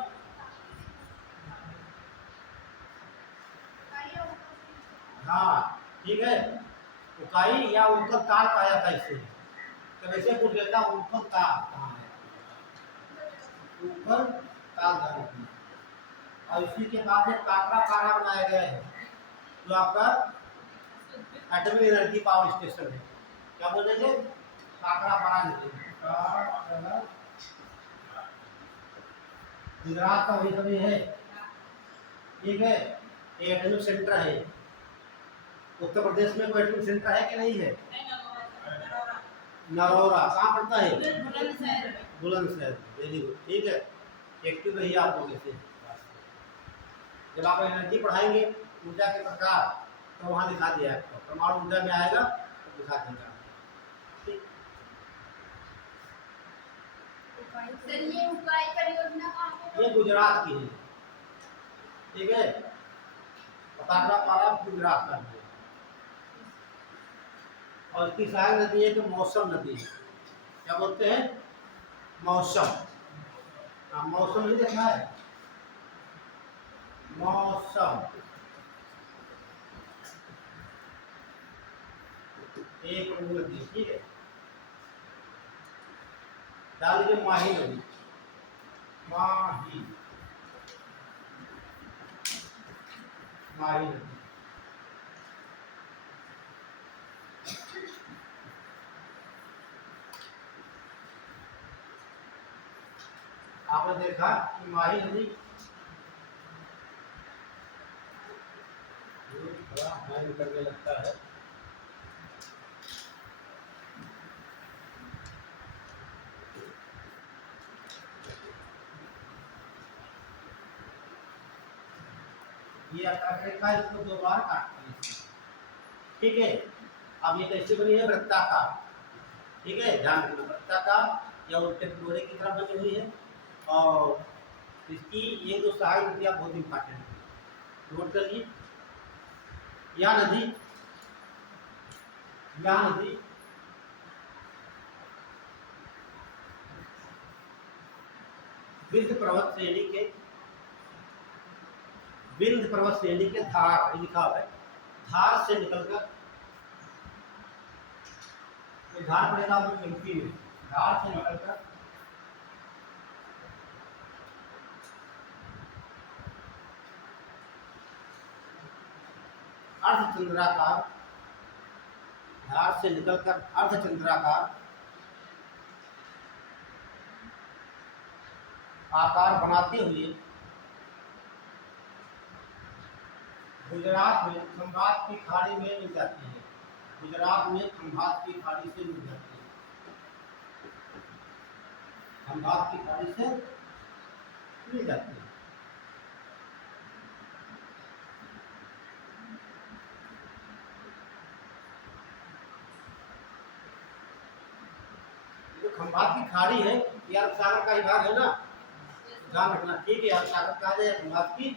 हाँ ठीक है, उकाई या उनका ताल कहा जाता है इसे। तो वैसे पूछ लेता ऊपर ताल कहाँ है, ऊपर ताल कहाँ है। और इसी के बाद एक काकरा पारा बनाया गया है जो आपका एटॉमिक एनर्जी पावर स्टेशन है। क्या बोलेंगे? काकरा पारा लिखेंगे। गुजरात का वही सभी है, ठीक है। ये एटॉमिक सेंटर है। उत्तर प्रदेश में कोई एटॉमिक सेंटर है कि नहीं है? नरौरा कहाँ पड़ता है? बुलंदशहर। वेरी गुड, ठीक है। एक्टिव रहिए आप लोग ऐसे। जब आप एनर्जी पढ़ाएंगे ऊर्जा के प्रकार तो वहाँ दिखा दिया है, परमाणु ऊर्जा में आएगा तो दिखा देगा। सर ये उकाई परियोजना कहाँ पे? ये गुजरात की है, ठीक है। काकरा पारा गुजरात का है और इसकी सहायक नदी है कि मौसम नदी है। क्या बोलते हैं? मौसम। हाँ मौसम नहीं देखा है, मौसम। एक प्रमुख नदी, ठीक है। डाल दीजिए माही नदी, माही, माही नदी। आपने देखा कि माही नदी थोड़ा हैंग करने लगता है। ये आकार रेखा इसको दो बार काटती है, ठीक है। अब ये कैसे बनी है? वृत्ताकार, ठीक है। ध्यान रखना, वृत्ताकार या उल्टे डोरे की तरह बनी हुई है। और इसकी ये दो सहायक नदियाँ बहुत इंपॉर्टेंट है, नोट करिए। या नदी, या नदी विंध्य पर्वत श्रेणी के, विंध्य पर्वत श्रेणी के धार लिखा हुआ है, धार से निकलकर, धार पड़ेगा आपको यूपी में, धार से निकलकर अर्धचंद्राकार, धार से निकलकर अर्धचंद्राकार आकार बनाते हुए गुजरात में खंभात की खाड़ी में मिल जाती है। गुजरात में खंभात की खाड़ी से मिल जाती है, खंभात की खाड़ी से मिल जाती है। जो खंभात की खाड़ी है ये अरब सागर का ही भाग है ना, ध्यान रखना, ठीक है। अरब सागर कहा जाए, खंभात की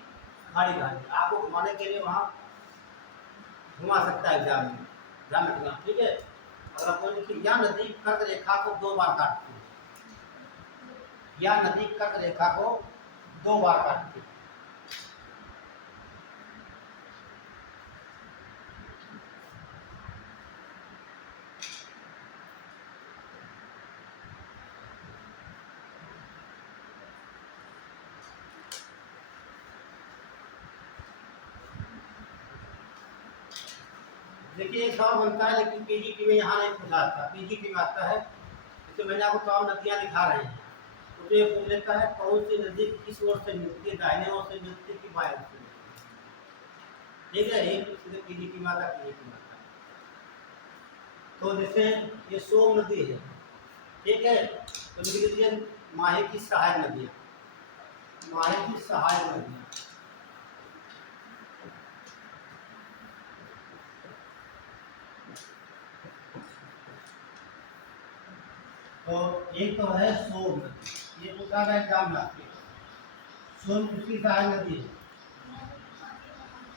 खाड़ी कहा जाए। आपको घुमाने के लिए वहाँ घुमा सकता है एग्जाम में, ध्यान रखना, ठीक है। अगर कोई लिखी या नदी कर्क रेखा को दो बार काटती है, या नदी कर्क रेखा को दो बार काटती है। देखिए एक सवाल बनता है लेकिन पीजीटी में यहाँ नहीं पूछा था, पीजीटी में आता है। जैसे मैंने आपको तमाम नदियाँ दिखा रहे हैं तो ये पूछ लेता है कौन सी नदी किस ओर से मिलती है, दाहिने ओर से मिलती है कि बाएं ओर से मिलती है, ठीक है। एक सीधे पीजीटी में आता है, पीजीटी में आता है। तो जैसे ये सोम नदी है, ठीक है, तो लिख लीजिए माहे की सहायक नदियाँ, माहे की सहायक नदियाँ। तो एक तो है सोम नदी, ये पूछा गया एग्जाम में आपके, सोम किसकी सहायक नदी है?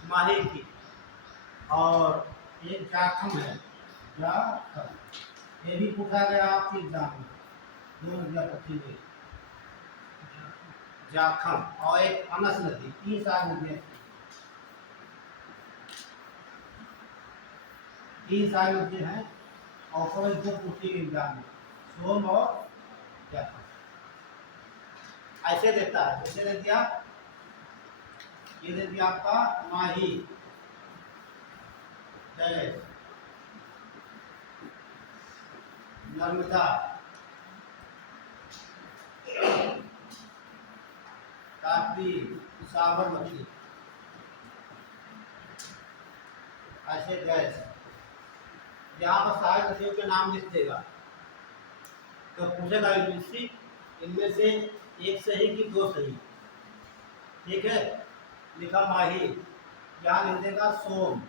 माहे की। और एक जाखम है, जाखम, ये भी पूछा गया आपके एग्जाम में, 2025 में। जाखम और एक अनस नदी, 3 सारी नदियाँ, 3 सारी नदियाँ हैं और केवल 2 पूछी गई एग्जाम में, सोम और जाखम। ऐसे देता है, जैसे दे दिया, ये दे दिया आपका माही, जयेश, नर्मदा, ताप्ती, साबरमती, ऐसे गैस। यहाँ पर सारे नदियों के नाम लिख देगा तो पूछेगा यूपीएससी इनमें से एक सही कि 2 सही। ठीक है, लिखा माही, यहाँ लिख देगा सोम,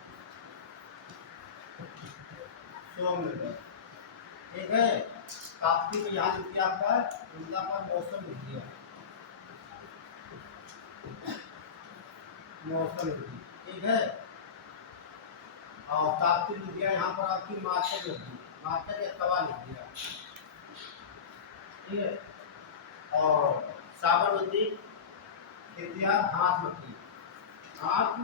सोम लिख देगा। ठीक है, ताप्ती में यहाँ लिख दिया आपका उनका पर मौसम लिख दिया, मौसम लिख दिया। ठीक है, और ताप्ती लिख दिया यहाँ पर आपकी मार्केट लिख दी, मार्केट या तवा लिख दिया। ठीक है, और साबरमती लिख दिया हाथमती, हाथ,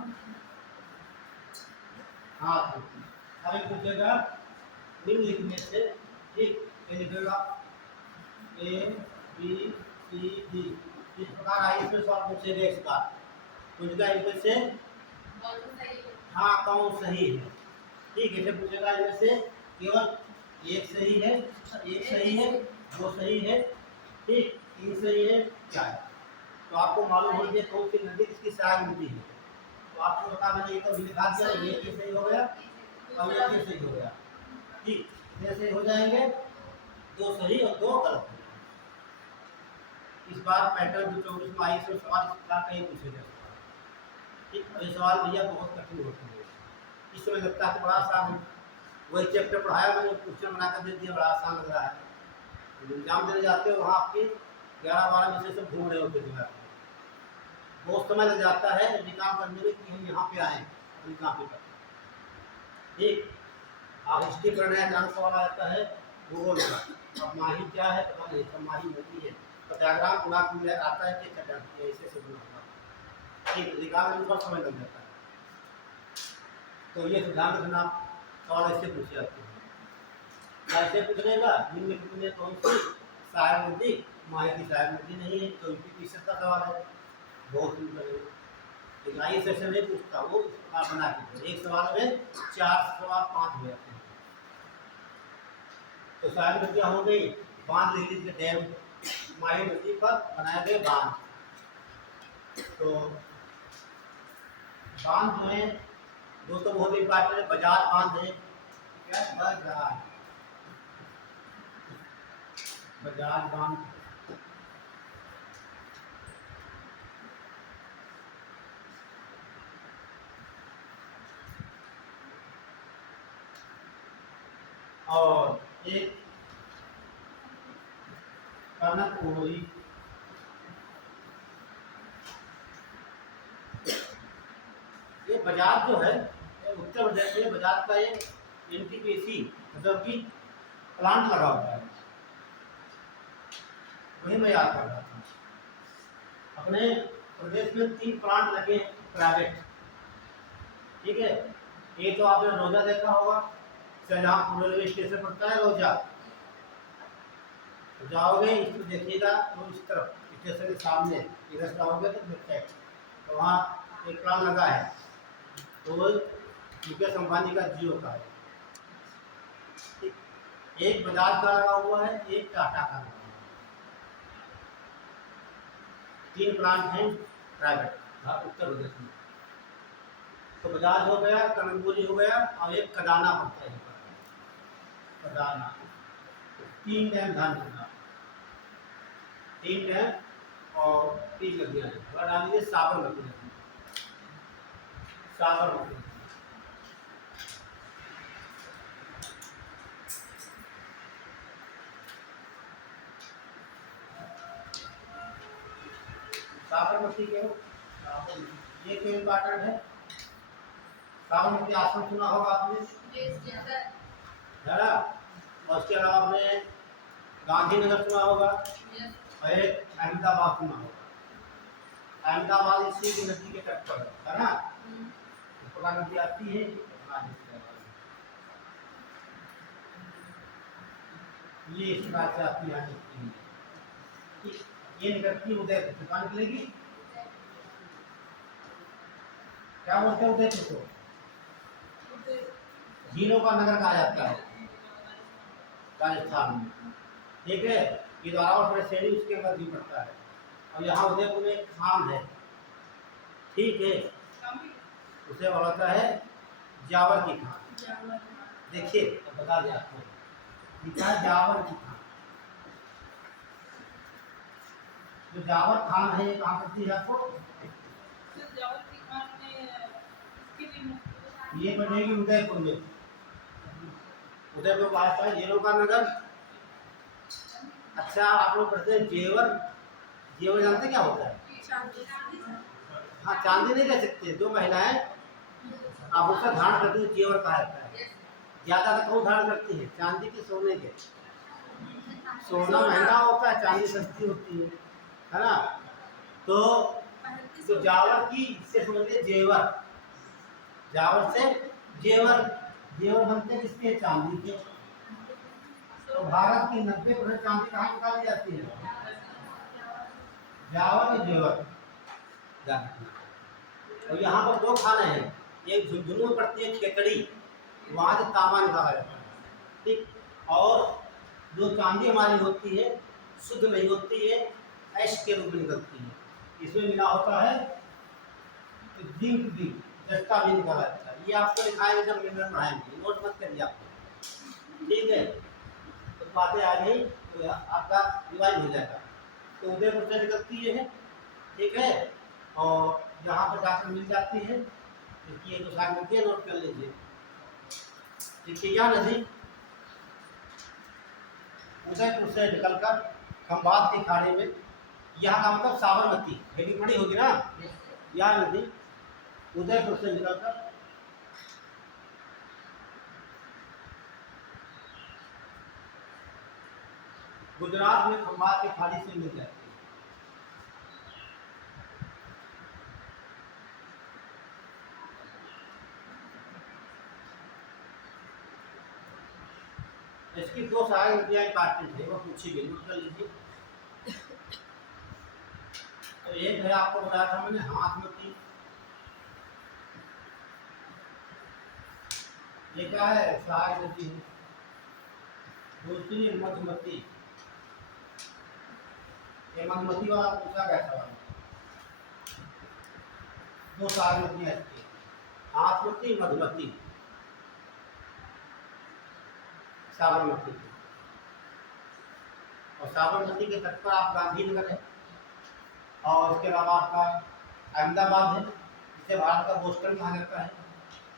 हाथमती। अब एक पूछेगा निम्न लिखने से, ठीक, ये लिखेगा ए बी सी डी, इस प्रकार आई इसमें सवाल पूछेगा इसका, पूछेगा इनमें से कौन सही है? हाँ कौन सही है। ठीक, इसे पूछेगा इनमें से केवल एक सही है, एक सही है, 2 सही है, ठीक, 3 सही है, क्या है। तो आपको मालूम हो गया कौन सी नदी किसकी सहायक नदी है। तो आपको बता, मैंने ये तो लिखा दिया, ये कैसे सही हो गया और ये कैसे सही हो गया। ठीक, कैसे हो जाएंगे, 2 सही और 2 गलत। इस बार पैटर्न जो 24 में आई से सवाल इस प्रकार का ही पूछे गए। ठीक, ये सवाल भैया बहुत कठिन होते हैं, इस समय लगता है बड़ा आसान, वही चैप्टर पढ़ाया मैंने क्वेश्चन बनाकर दे दिया, बड़ा आसान लग रहा है। एग्जाम देने जाते हो वहाँ आपके 11-12 विषय सब घूम रहे होते हैं, बहुत समय लग जाता है निकाम करने में कि हम यहाँ पे आए और निकाम पे करते। ठीक, आप हिस्ट्री पढ़ रहे हैं, अचानक सवाल आ जाता है भूगोल का, अब माही क्या है पता नहीं, सब माही नदी है, प्रयागराज गुना में आता है कि चट्टान ऐसे से दूर होगा। ठीक, निकाल में बहुत समय लग जाता है, तो ये ध्यान रखना, सवाल ऐसे पूछे जाते हैं। ऐसे पूछने का निम्न कितने कौन सी सहायक नदी, माही की सहायक नदी नहीं है, तो 20% का सवाल है, बहुत सिंपल है। लेकिन आई सेक्शन नहीं पूछता, वो आप बना के एक सवाल में 4 सवाल 5 हो जाते हैं। तो सहायक नदियाँ हो गई, बांध लिख लीजिए, डैम, माही नदी पर बनाए गए बांध। तो बांध जो है दोस्तों बहुत इंपॉर्टेंट है, बजाज बांध है, क्या बजाज, बजाज बांध, और एक कनक उड़ोई, ये बजाज जो है उत्तर प्रदेश में बजाज का एक एनटीपीसी मतलब कि प्लांट लगा हुआ है, वही मैं याद कर रहा था। अपने प्रदेश में 3 प्लांट लगे प्राइवेट। ठीक है, एक तो आपने रोजा देखा होगा, शाहजहांपुर रेलवे स्टेशन पड़ता है रोजा, तो जाओगे इसको देखिएगा तो इस तरफ स्टेशन के सामने इधर से आओगे तो लेफ्ट, तो वहाँ एक प्लांट लगा है, तो वो मुकेश अंबानी का जियो का है। एक बजाज का लगा हुआ है, एक टाटा का लगा हुआ है, 3 प्लांट हैं प्राइवेट उत्तर प्रदेश में। तो बजाज हो गया, कनकपुरी हो गया और एक कदाना पड़ता है, कदाना। 3 डैम ध्यान रखना, 3 डैम और 3 नदियाँ हैं, थोड़ा डाल दीजिए साबरमती नदी, साबरमती, साबरमती के ये क्यों इम्पोर्टेंट है, साबरमती आश्रम सुना होगा आपने, है ना, और उसके अलावा आपने गांधीनगर सुना होगा और एक अहमदाबाद सुना होगा। अहमदाबाद इसी की नदी के तट पर है ना। इस प्रकार नदी आती है, ये इस प्रकार से आती है, ये निकलती उदयपुर से। कहाँ निकलेगी? क्या बोलते हैं उदयपुर को? झीलों का नगर कहा जाता है राजस्थान में। ठीक है, ये द्वारावट श्रेणी उसके अंदर भी पड़ता है। और यहाँ उदयपुर में एक खान है, ठीक है, उसे बोलता है जावर की खान। देखिए बता दिया आपको, लिखा है जावर की खान। जो जावर खान है ये कहाँ पड़ती है आपको? ये बनेगी उदयपुर में। उदयपुर का है झीलों का नगर। अच्छा, आप लोग पढ़ते हैं जेवर। जेवर जानते क्या होता है? हाँ, चांदी नहीं कह सकते। जो महिलाएं आभूषण धारण करती है जेवर कहा जाता है। ज्यादातर कौन धारण करती है? चांदी के, सोने के। सोना महंगा होता है, चांदी सस्ती होती है ना। तो जो जावर की इससे समझिए जेवर, जावर से जेवर, जेवर बनते किसके? चांदी के। तो भारत की 90% चांदी कहाँ निकाली जाती है? जावर के जेवर। और यहाँ पर दो खाने हैं, एक झुंझुनू में पड़ती है खेतड़ी, वहाँ से तांबा निकाला जाता है, ठीक। और जो चांदी हमारी होती है शुद्ध नहीं होती है, ऐश के रूप में निकलती है। इसमें मिला होता है जिंक भी, जस्ता भी निकाला जाता है। ये आपको दिखाएंगे जब मिनरल पढ़ाएंगे, नोट मत करिए आपको, ठीक है। तो बातें आ गई तो आपका रिवाइज हो जाएगा। तो उदयपुर से निकलती है, ठीक है, और यहाँ पर जाकर मिल जाती है। देखिए तो साथ मिलती है, नोट कर लीजिए। देखिए यह नदी उदयपुर से निकलकर खंबात की खाड़ी में, यहाँ का मतलब साबरमती हेडी पड़ी होगी ना। यह नदी उदयपुर से निकलकर गुजरात में खंबात की खाड़ी से मिल जाती है। इसकी दो सहायक नदियां इंपॉर्टेंट है, वो पूछी गई, नोट कर लीजिए। तो एक है आपको बताया था मैंने हाथमती, ये क्या है? सहायक नदी है। दूसरी मधुमती, ये मधुमती वाला पूछा गया सवाल। दो सहायक नदियां इसकी, हाथमती, मधुमती, साबरमती। और साबरमती के तट पर आप गांधीनगर है, और उसके अलावा आपका अहमदाबाद है, जिसे भारत का बोस्टन कहा जाता है,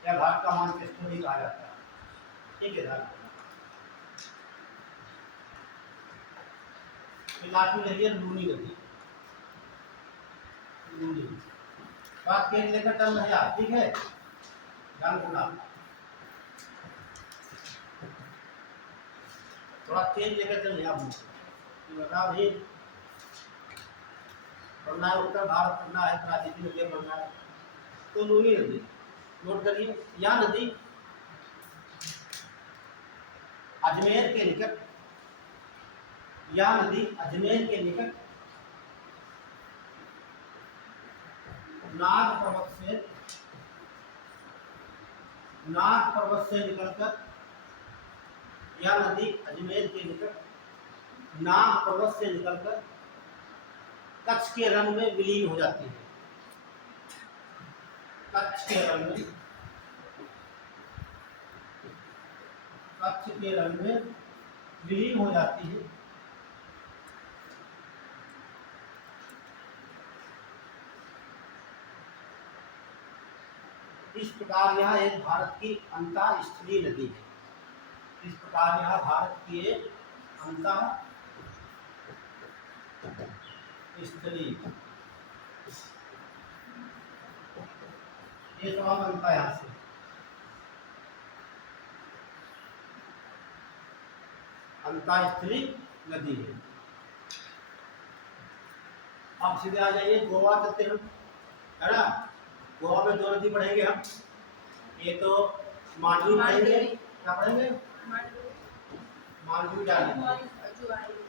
या भारत का मानचेस्टर भी कहा जाता है, ठीक है। लास्ट में रही लूनी नदी। लूनी बात के लेकर चल रहे आप, ठीक है, ध्यान रखना। थोड़ा तेज लेकर चल रहे आप, बता भाई पढ़ना है, उत्तर भारत पढ़ना है, प्राचीन नदियाँ पढ़ना है। तो लूनी नदी नोट करिए। यह नदी अजमेर के निकट, यह नदी अजमेर के निकट नाग पर्वत से निकलकर, यह नदी अजमेर के निकट नाग पर्वत से निकलकर कच्छ के रण में विलीन हो जाती है। कच्छ के रण में, कच्छ के रण में विलीन हो जाती है। इस प्रकार यह एक भारत की अंतःस्थलीय नदी है। इस प्रकार यह भारत की एक अंतःस्थलीय, ये सवाल बनता है यहाँ से, अंतःस्थलीय नदी है। अब सीधे आ जाइए गोवा चलते हम, है ना। गोवा में दो नदी पढ़ेंगे हम, ये तो मांडवी पढ़ेंगे, क्या पढ़ेंगे, मांडवी डालेंगे,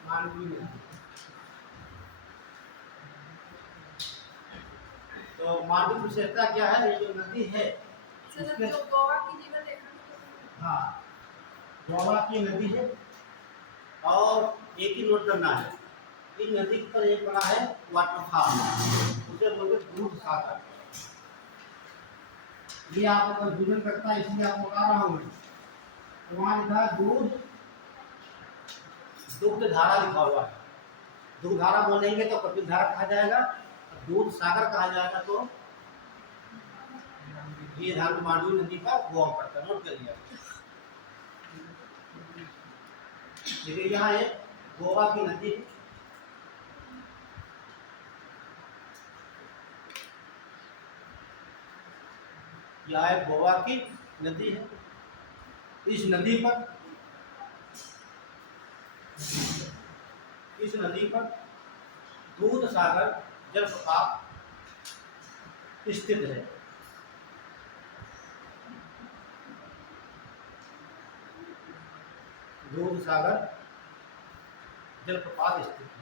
मांडवी नदी। तो मांडवी की विशेषता क्या है, ये जो नदी है इसमें, हाँ गोवा की नदी है और एक ही नोट करना है, इस नदी पर एक बना है वाटरफॉल, उसे बोलते दूध सागर। ये आपको कंफ्यूजन करता है इसलिए आपको बता रहा हूँ मैं। तो वहाँ लिखा है दूध, दुग्ध धारा लिखा हुआ है, दुग्ध धारा बोलेंगे तो कपिल धारा कहा जाएगा, दूध सागर कहा जाएगा तो ये धारा मांडवी नदी का गोवा पड़ता है, नोट करिए। देखिए यहाँ एक गोवा की नदी है, यह एक गोवा की नदी है। इस नदी पर, इस नदी पर दूध सागर जलप्रपात स्थित है। दूध सागर जलप्रपात स्थित है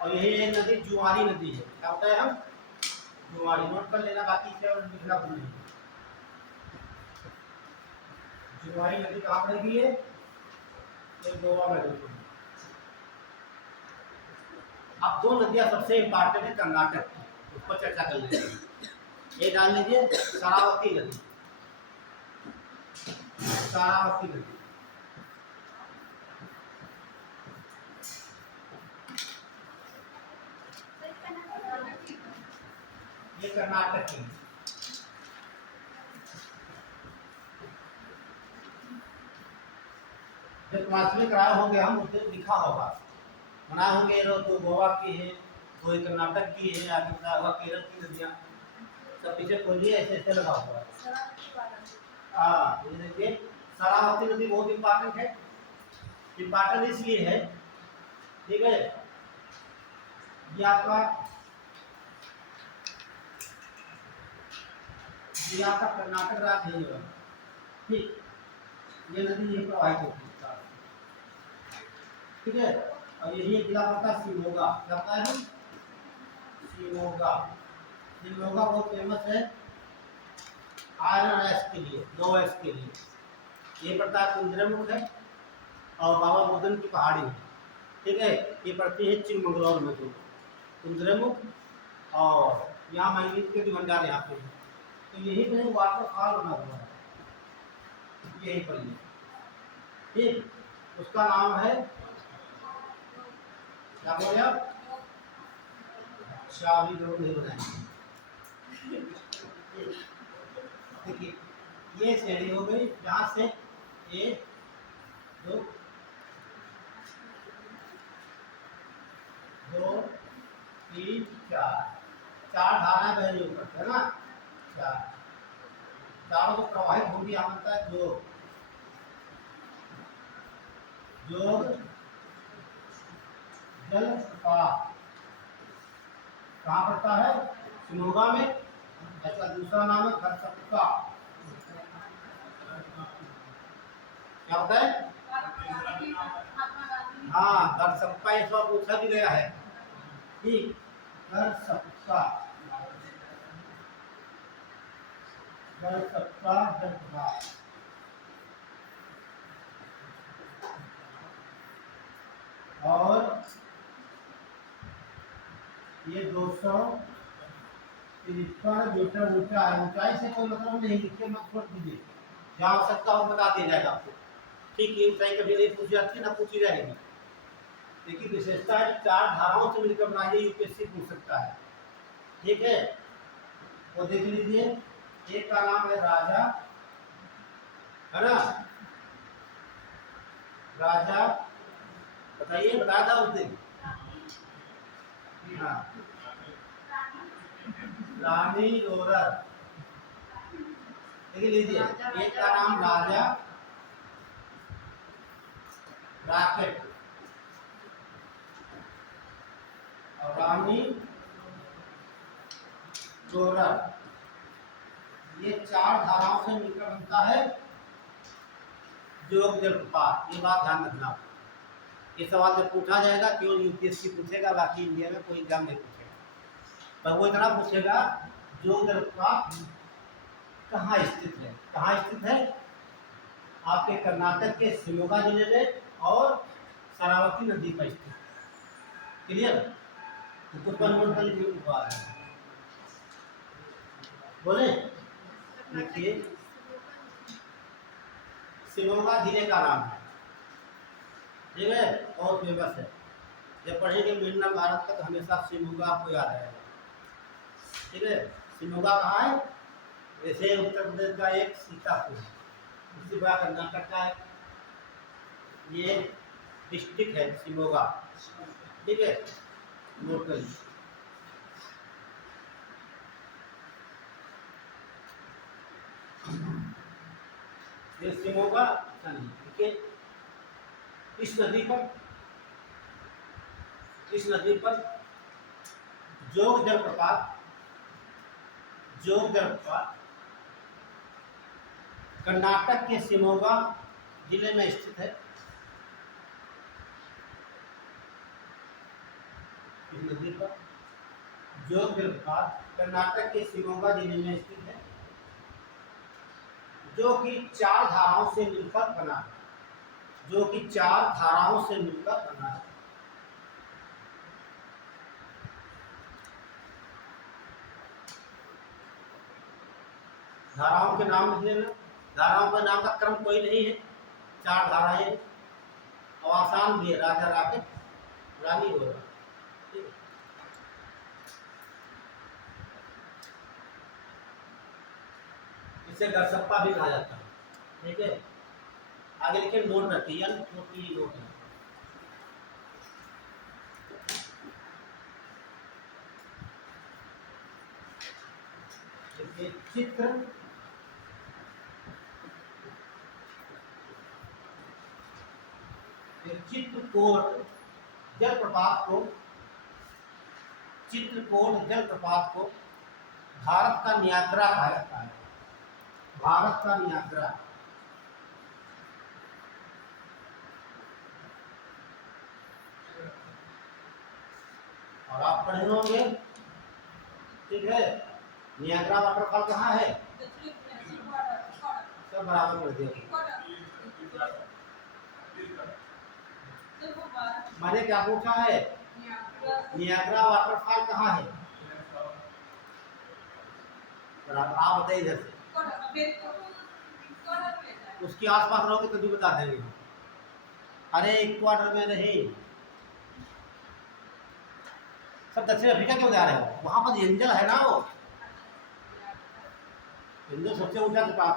और यही एक नदी जुआरी नदी है। क्या होता है हम, जुआरी, नोट कर लेना, बाकी से और लिखना भूल नहीं। जुआरी नदी कहाँ पड़ेगी, ये गोवा में होती है। अब दो नदियां सबसे इंपॉर्टेंट है कर्नाटक की, उस पर चर्चा कर लेते हैं। ये डाल लीजिए शरावती नदी, शरावती नदी, ये कर्नाटक की। जब क्लास में कराए होंगे हम, उस दिन लिखा होगा, बनाए होंगे, तो गोवा की है, कोई कर्नाटक की है, आगे बताया होगा केरल की नदियाँ, सब पीछे खोलिए, ऐसे ऐसे लगा हुआ है। हाँ ये देखिए शरावती नदी बहुत इंपॉर्टेंट है, इंपॉर्टेंट इसलिए है, ठीक है, ये आपका, ये आपका कर्नाटक राज्य है, ठीक, ये नदी ये प्रवाहित होती है, ठीक है। और यही जिला पड़ता है शिमोगा, क्या होता है, शिमोगा, शिमोगा बहुत फेमस है आयरन एस के लिए, 2 एस के लिए। ये पड़ता है कुंद्रेमुख है और बाबा बुदन की पहाड़ी है, ठीक है, ये पड़ती है चिकमंगलौर में, तो कुंद्रेमुख और यहाँ मैंगनीज के भी भंडार यहाँ पे है, तो यही पे वाटरफॉल बना हुआ है, यही पर ये, ठीक, उसका नाम है, क्या बोले आप, शाही लोग नहीं बनाए। देखिए ये श्रेणी हो गई, जहाँ से 1 2 2 3 4 धाराएं बह रही ऊपर है ना, 4, चारों को प्रवाहित होगी, यहाँ बनता है जोग, जोग जलप्रपात, कहाँ पड़ता है, शिमोगा में। इसका दूसरा नाम है घरसप्पा, क्या होता है, हाँ घरसप्पा, इस बार पूछा भी गया है, ठीक, घरसप्पा, घरसप्पा जलप्रपात। और ये 253 मीटर ऊंचा है, ऊंचाई से कोई मतलब नहीं, लिखे मत छोड़ दीजिए, जहाँ आवश्यकता हो बता दिया जाएगा आपको, ठीक, ये ऊंचाई कभी नहीं पूछी जाती ना पूछी जाएगी, लेकिन विशेषता है 4 धाराओं से मिलकर बनाई, यूपीएससी पूछ सकता है, ठीक है। वो देख लीजिए, एक का नाम है राजा, है ना, राजा, बताइए, बताया था उस दिन, हाँ, रानी रोरर, देख लीजिए, एक का नाम राजा रॉकेट और रानी जोरर, ये चार धाराओं से मिलकर बनता है जोग जलप्रपात। ये बात ध्यान रखना। ये सवाल जब पूछा जाएगा क्यों यूपीएससी पूछेगा, बाकी इंडिया में कोई एग्जाम नहीं पूछेगा, पर वो इतना पूछेगा जोग जलप्रपात कहाँ स्थित है। कहाँ स्थित है? आपके कर्नाटक के शिमोगा जिले में और शरावती नदी पर स्थित। क्लियर? तो कुछ पर नोट कर लीजिए बात है। बोले देखिए, शिमोगा जिले का नाम है, ठीक है, और फेमस है। जब पढ़ेंगे मिलना भारत का तो हमेशा शिमोगा आपको याद आएगा, ठीक है। शिमोगा कहाँ है? वैसे उत्तर प्रदेश का एक सीतापुर, इसी बात कर्नाटक का ये डिस्ट्रिक्ट है शिमोगा, ठीक है, नोट कर लीजिए। ये शिमोगा देखिए, इस नदी पर जोग जलप्रपात कर्नाटक के शिमोगा जिले में स्थित है। इस नदी पर जोग जलप्रपात कर्नाटक के शिमोगा जिले में स्थित है, जो कि चार धाराओं से मिलकर बना है। धाराओं के नाम लिख लेना। धाराओं के नाम का क्रम कोई नहीं है, चार धाराएं और आसान भी है। राजा राकेट, रानी गोरा, इसे गरसप्पा भी कहा जाता है, ठीक है। आगे लिखे नोट रखिए, नोट है। चित्रकूट जलप्रपात को भारत का नियाग्रा कहा जाता है। भारत का नियाग्रा। और आप पढ़े होंगे, ठीक है, नियाग्रा वाटरफॉल कहाँ है? सब बराबर कर दिया। मैंने क्या पूछा है? नियाग्रा वाटरफॉल कहाँ है? आप बताइए इधर से। उसके आसपास रहोगे तो भी बता देंगे। अरे इक्वाडोर में रहे, सब दक्षिण अफ्रीका क्यों जा रहे हो? वहां पर एंजल है ना, वो एंजल सबसे ऊंचा था।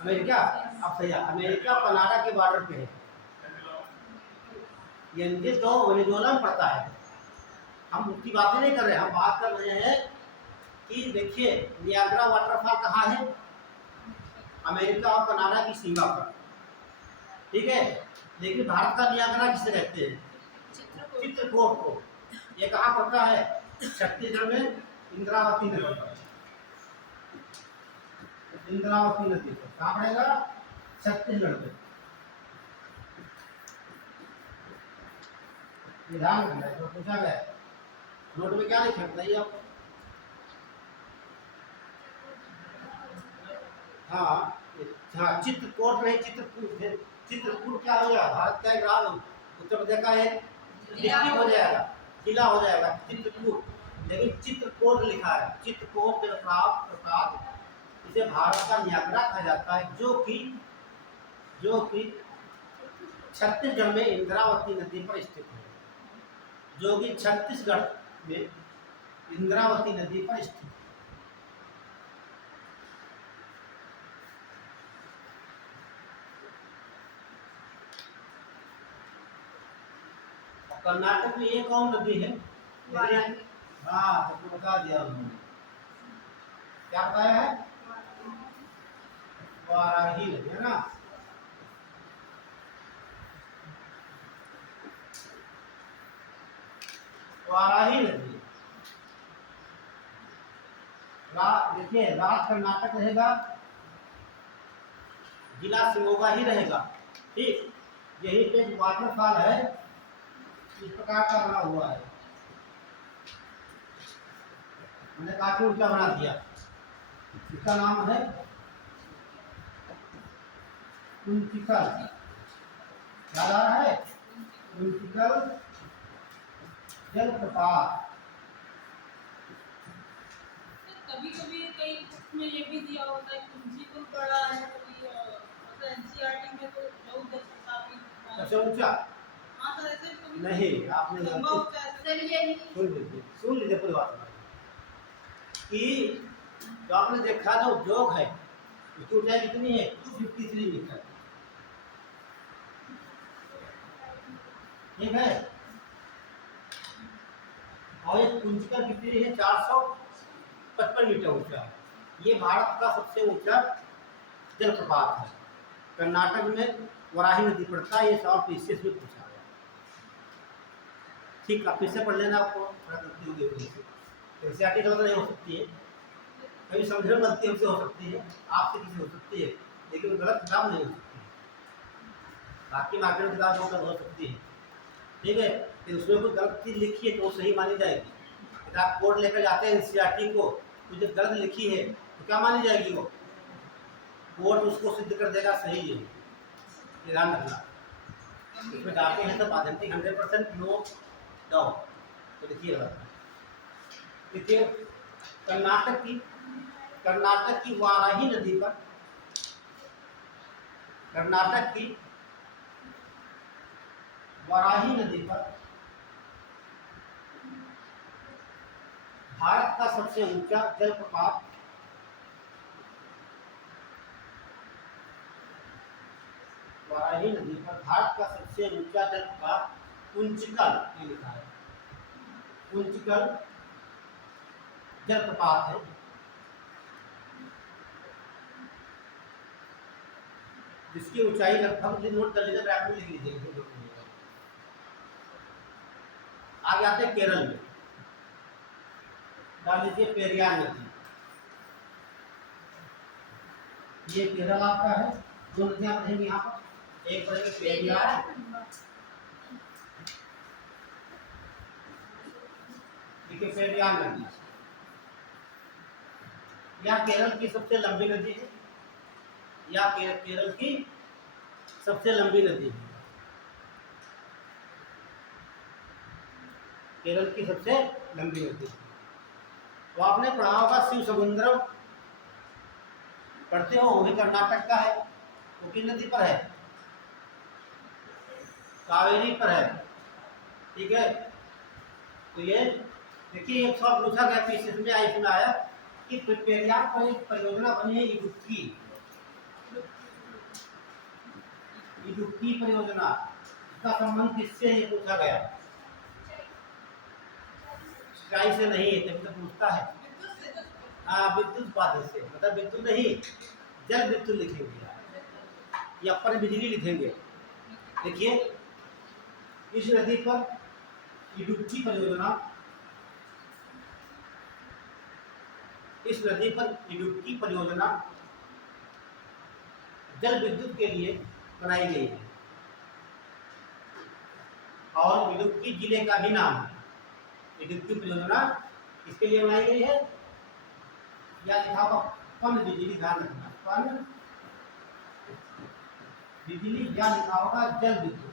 अमेरिका, अब सही है, अमेरिका कनाडा के बॉर्डर पे है। एंजल तो वेनेजुएला में पड़ता है। हम उसकी बातें नहीं कर रहे, हम बात कर रहे हैं कि देखिए नियाग्रा वाटरफॉल कहाँ है? अमेरिका और कनाडा की सीमा पर, ठीक है। लेकिन भारत का नियाग्रा किसे कहते हैं? चित्रकूट को। ये कहाँ पड़ता है? छत्तीसगढ़ में इंद्रावती नदी पर। इंद्रावती नदी पर कहाँ पड़ेगा? छत्तीसगढ़ में। ध्यान रखना है, तो पूछा गया नोट में क्या लिखा बताइए आप। हाँ हाँ, चित्रकूट नहीं, चित्रकूट है। चित्रकूट क्या हो गया? भारत का एक राज्य, उत्तर प्रदेश का एक डिस्ट्रिक्ट हो जाएगा, जिला हो जाएगा चित्रकूट। लेकिन चित्रकूट लिखा है, चित्रकूट जलप्रपात, इसे भारत का नियाग्रा कहा जाता है, जो कि छत्तीसगढ़ में इंद्रावती नदी पर स्थित है। जो कि छत्तीसगढ़ में इंद्रावती नदी पर स्थित है। कर्नाटक में एक और नदी है, हाँ तो बता दिया उन्होंने। क्या बताया है? वाराही नदी है ना। वाराही नदी। देखिए राज्य कर्नाटक रहेगा, जिला शिमोगा ही रहेगा। ठीक, यही पे एक वाटरफॉल है, इस प्रकार का बना हुआ है। मैंने काफी ऊंचा बना दिया। इसका नाम है कुंचिकल। याद आ रहा है? कुंचिकल जलप्रपात। कभी कभी कई बुक में ये भी दिया होता है कुंजी को बड़ा है, कभी मतलब एनसीईआरटी में तो बहुत काफी सबसे ऊंचा हाँ सर, ऐसे कभी नहीं, आपने लंबा गलती होता है सर, ये सुन लीजिए पूरी बात कि जो आपने देखा जो जोग है उसकी ऊंचाई कितनी है? 253 मीटर। ठीक है, और ये कुंचिकल कितनी है? 455 मीटर ऊंचा है। ये भारत का सबसे ऊंचा जलप्रपात है। कर्नाटक में वराही नदी पड़ता है। ये सवाल पीसीएस में पूछा गया। ठीक, आप फिर से पढ़ लेना, आपको थोड़ा गलती होगी थोड़ी सी। एनसीईआरटी गलत नहीं हो सकती है, कभी समझने में गलती हमसे हो सकती है, आपसे किसी हो सकती है, लेकिन गलत किताब नहीं हो सकती है। बाकी मार्केट में किताब बहुत हो सकती है। ठीक है, फिर उसमें कोई गलत चीज़ लिखी है तो वो सही मानी जाएगी। अगर आप कोर्ट लेकर जाते हैं एनसीईआरटी को, तो जब गलत लिखी है तो क्या मानी जाएगी? वो कोर्ट उसको सिद्ध कर देगा सही है। ये ध्यान रखना। इसमें जाते हैं तो ऑथेंटिक 100% नो डाउट, तो लिखिए गलत। देखिए कर्नाटक की वाराही नदी पर, कर्नाटक की वाराही नदी पर भारत का सबसे ऊंचा जलप्रपात वाराही नदी पर भारत का सबसे ऊंचा जलप्रपात कुंचिकल, ये लिखा है कुंचिकल जलप्रपात है। जिसकी ऊंचाई लगभग, नोट कर लीजिए, ब्रैकेट में लिख लीजिए। आगे आते हैं केरल में, डाल लीजिए पेरियार नदी। ये केरल आपका है। दो नदियां पड़ेंगी यहाँ पर, एक पड़ेगी पेरियार, देखिए पेरियार नदी। यह केरल की सबसे लंबी नदी है, या केरल की सबसे लंबी नदी है। केरल की सबसे लंबी नदी। तो आपने पढ़ा होगा शिव समुद्रम, पढ़ते हो, वो भी कर्नाटक का है। वो किस नदी पर है? कावेरी पर है। ठीक है, तो ये देखिए एक सवाल पूछा गया पीसीएस में, इसमें आया कि पेरियार पर एक परियोजना बनी है इडुक्की। इडुक्की परियोजना, इसका संबंध किससे है ये पूछा गया। सिंचाई से नहीं है, तभी तो पूछता है। हाँ, विद्युत उत्पादन से, मतलब विद्युत नहीं, जल विद्युत लिखेंगे या अपन बिजली लिखेंगे। देखिए इस नदी पर इडुक्की परियोजना, इस नदी पर इडुक्की परियोजना जल विद्युत के लिए बनाई गई है, और इडुक्की जिले का भी नाम है। इडुक्की परियोजना किसके लिए बनाई गई है? या लिखा हुआ पन बिजली, ध्यान रखना, पन बिजली, या लिखा होगा जल विद्युत।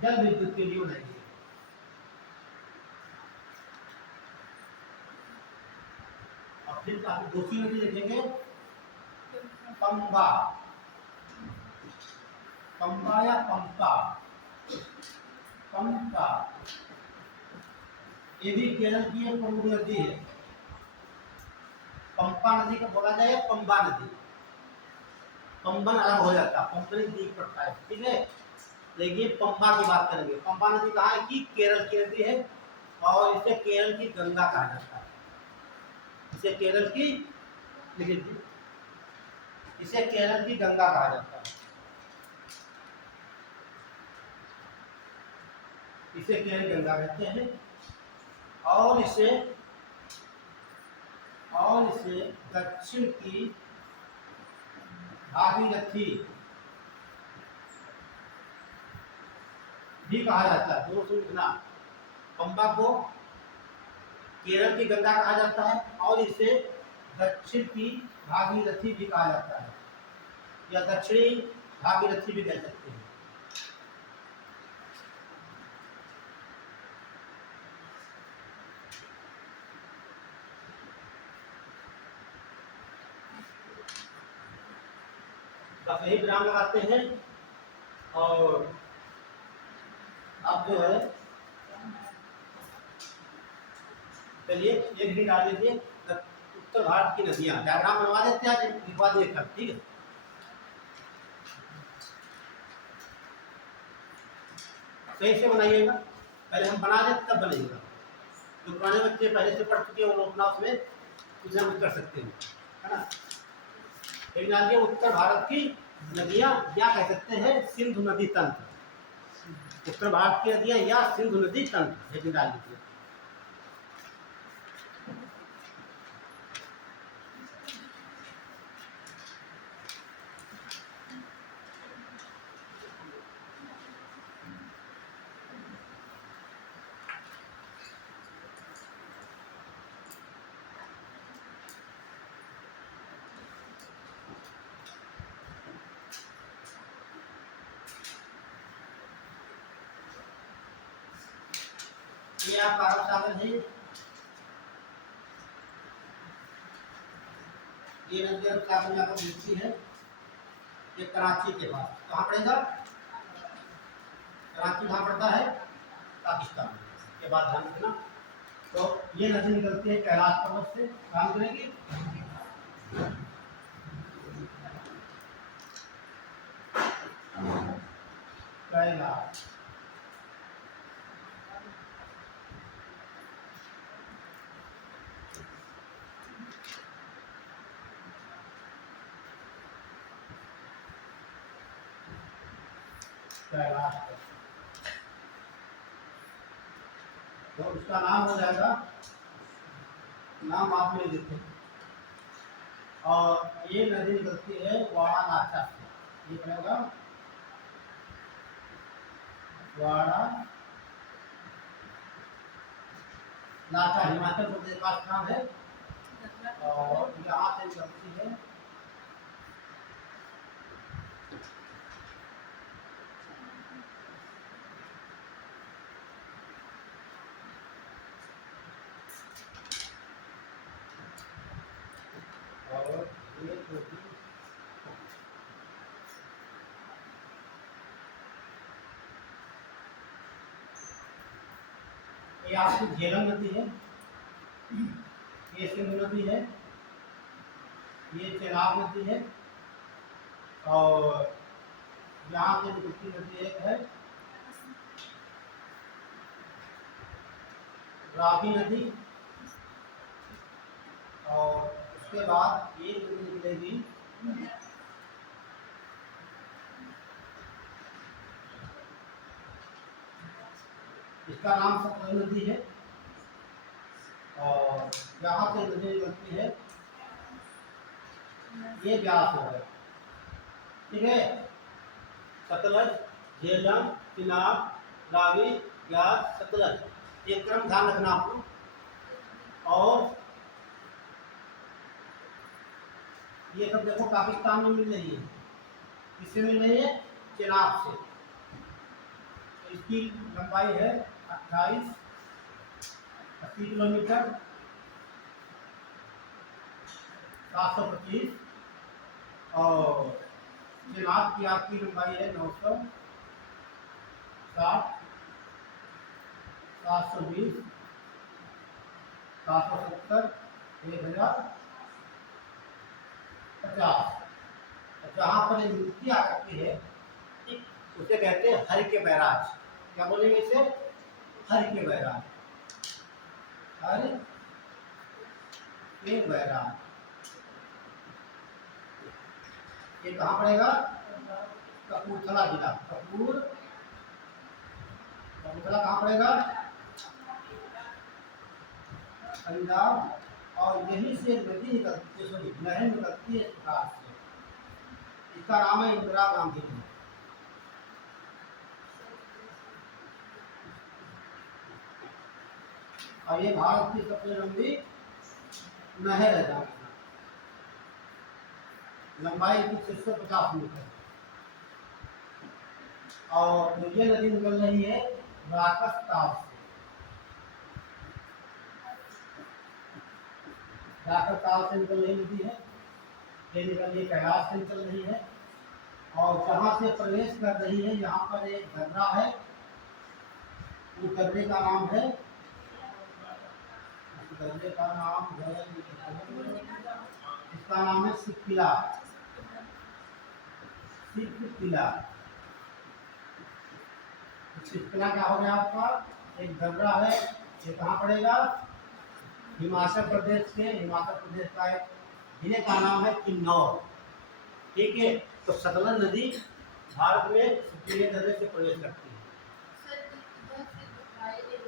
जल विद्युत के लिए बनाई गई। और फिर दूसरी नदी लिखेंगे पंबा, पंबा या पंपा, पंपा। ये भी केरल की एक प्रमुख नदी है। पंपा नदी को बोला जाए पंबा नदी, पंबन अलग हो जाता है, पंबन दीप पड़ता है। ठीक है, देखिए पंबा की बात करेंगे। पंबा नदी कहाँ है? कि केरल की नदी है, और इसे केरल की गंगा कहा जाता है। इसे केरल की, लिखिए, इसे केरल की गंगा कहा जाता है। इसे केरल गंगा कहते हैं। और इसे दक्षिण की भागीरथी भी कहा जाता है। दोनों सुनना, पंबा को केरल की गंगा कहा जाता है और इसे दक्षिण की भागीरथी भी कहा जाता है, या दक्षिणी भागीरथी भी कह सकते हैं। बस यही विराम लगाते हैं। और अब जो है चलिए एक भी डाल लीजिए उत्तर भारत की नदियां। डायग्राम बनवा देते हैं, आज लिखवा दिए कल, ठीक है। सही से बनाइएगा, पहले हम बना दें तब बनेगा। जो पुराने बच्चे पहले से पढ़ चुके हैं वो लोग अपना उसमें कुछ ना कुछ कर सकते हैं, है ना। एक डालिए उत्तर भारत की नदियां, या कह सकते हैं सिंधु नदी तंत्र। उत्तर भारत की नदियां या सिंधु नदी तंत्र, एक डाल दीजिए। ये आपका अरब सागर है। ये नदी अरब सागर में आपको मिलती है, ये कराची के पास। कहाँ पड़ेगा? कराची कहाँ पड़ता है? पाकिस्तान के बाद ध्यान रखना। तो ये नदी निकलती है कैलाश पर्वत से, ध्यान करेंगे। कैलाश कैलाश, तो उसका नाम हो जाएगा, नाम आप ले देते हैं। और ये नदी निकलती है वाराणसी से, ये बनेगा वाड़ा नाचा, हिमाचल प्रदेश का स्थान है। और यहाँ से निकलती है और ये आपकी झेलम नदी है, ये सिंधु नदी है, ये चेनाब नदी है, और यहाँ से निकलती नदी एक है रावी नदी, और उसके बाद ये नदी निकलेगी इसका नाम सतलज नदी है। और यहाँ से नदी निकलती है, ये व्यास हो गया, ठीक है। सतलज, झेलम, चिनाब, रावी, व्यास, सतलज, ये क्रम ध्यान रखना आपको। और ये सब देखो पाकिस्तान में मिल रही है, किससे मिल रही है? चेनाब से। तो इसकी लंबाई है 80 किलोमीटर 725, और चेनाब की आपकी लंबाई है 960, 720, 770, 1050। जहाँ पर ये मिट्टी आ सकती है उसे कहते हैं हर के बैराज। क्या बोलेंगे इसे? हर के बैराज, हर के बैराज। ये कहाँ पड़ेगा? कपूरथला जिला, कपूरथला चित्रा कहाँ पड़ेगा? पंजाब। और यहीं से नदी निकलती है, सॉरी नहर निकलती है इस प्रकार से। इसका नाम है इंदिरा गांधी नहर। और ये भारत की सबसे लंबी नहर है जहाँ लंबाई कुछ 650 मीटर। और ये नदी निकल रही है राकस ताल से। राकस ताल से निकल रही नदी है, ये निकल रही कैलाश से निकल रही है। और जहाँ से प्रवेश कर रही है यहाँ पर एक दर्रा है, उस दर्रे का नाम है, दर्रे का नाम है, इसका नाम है सिक्किला। सिक्किला, सिक्किला क्या हो गया आपका? एक दर्रा है। ये कहाँ पड़ेगा? हिमाचल प्रदेश के, हिमाचल प्रदेश का एक जिले का नाम है किन्नौर। ठीक है, तो सतलज नदी भारत में सिक्किला दर्रे से प्रवेश करती है।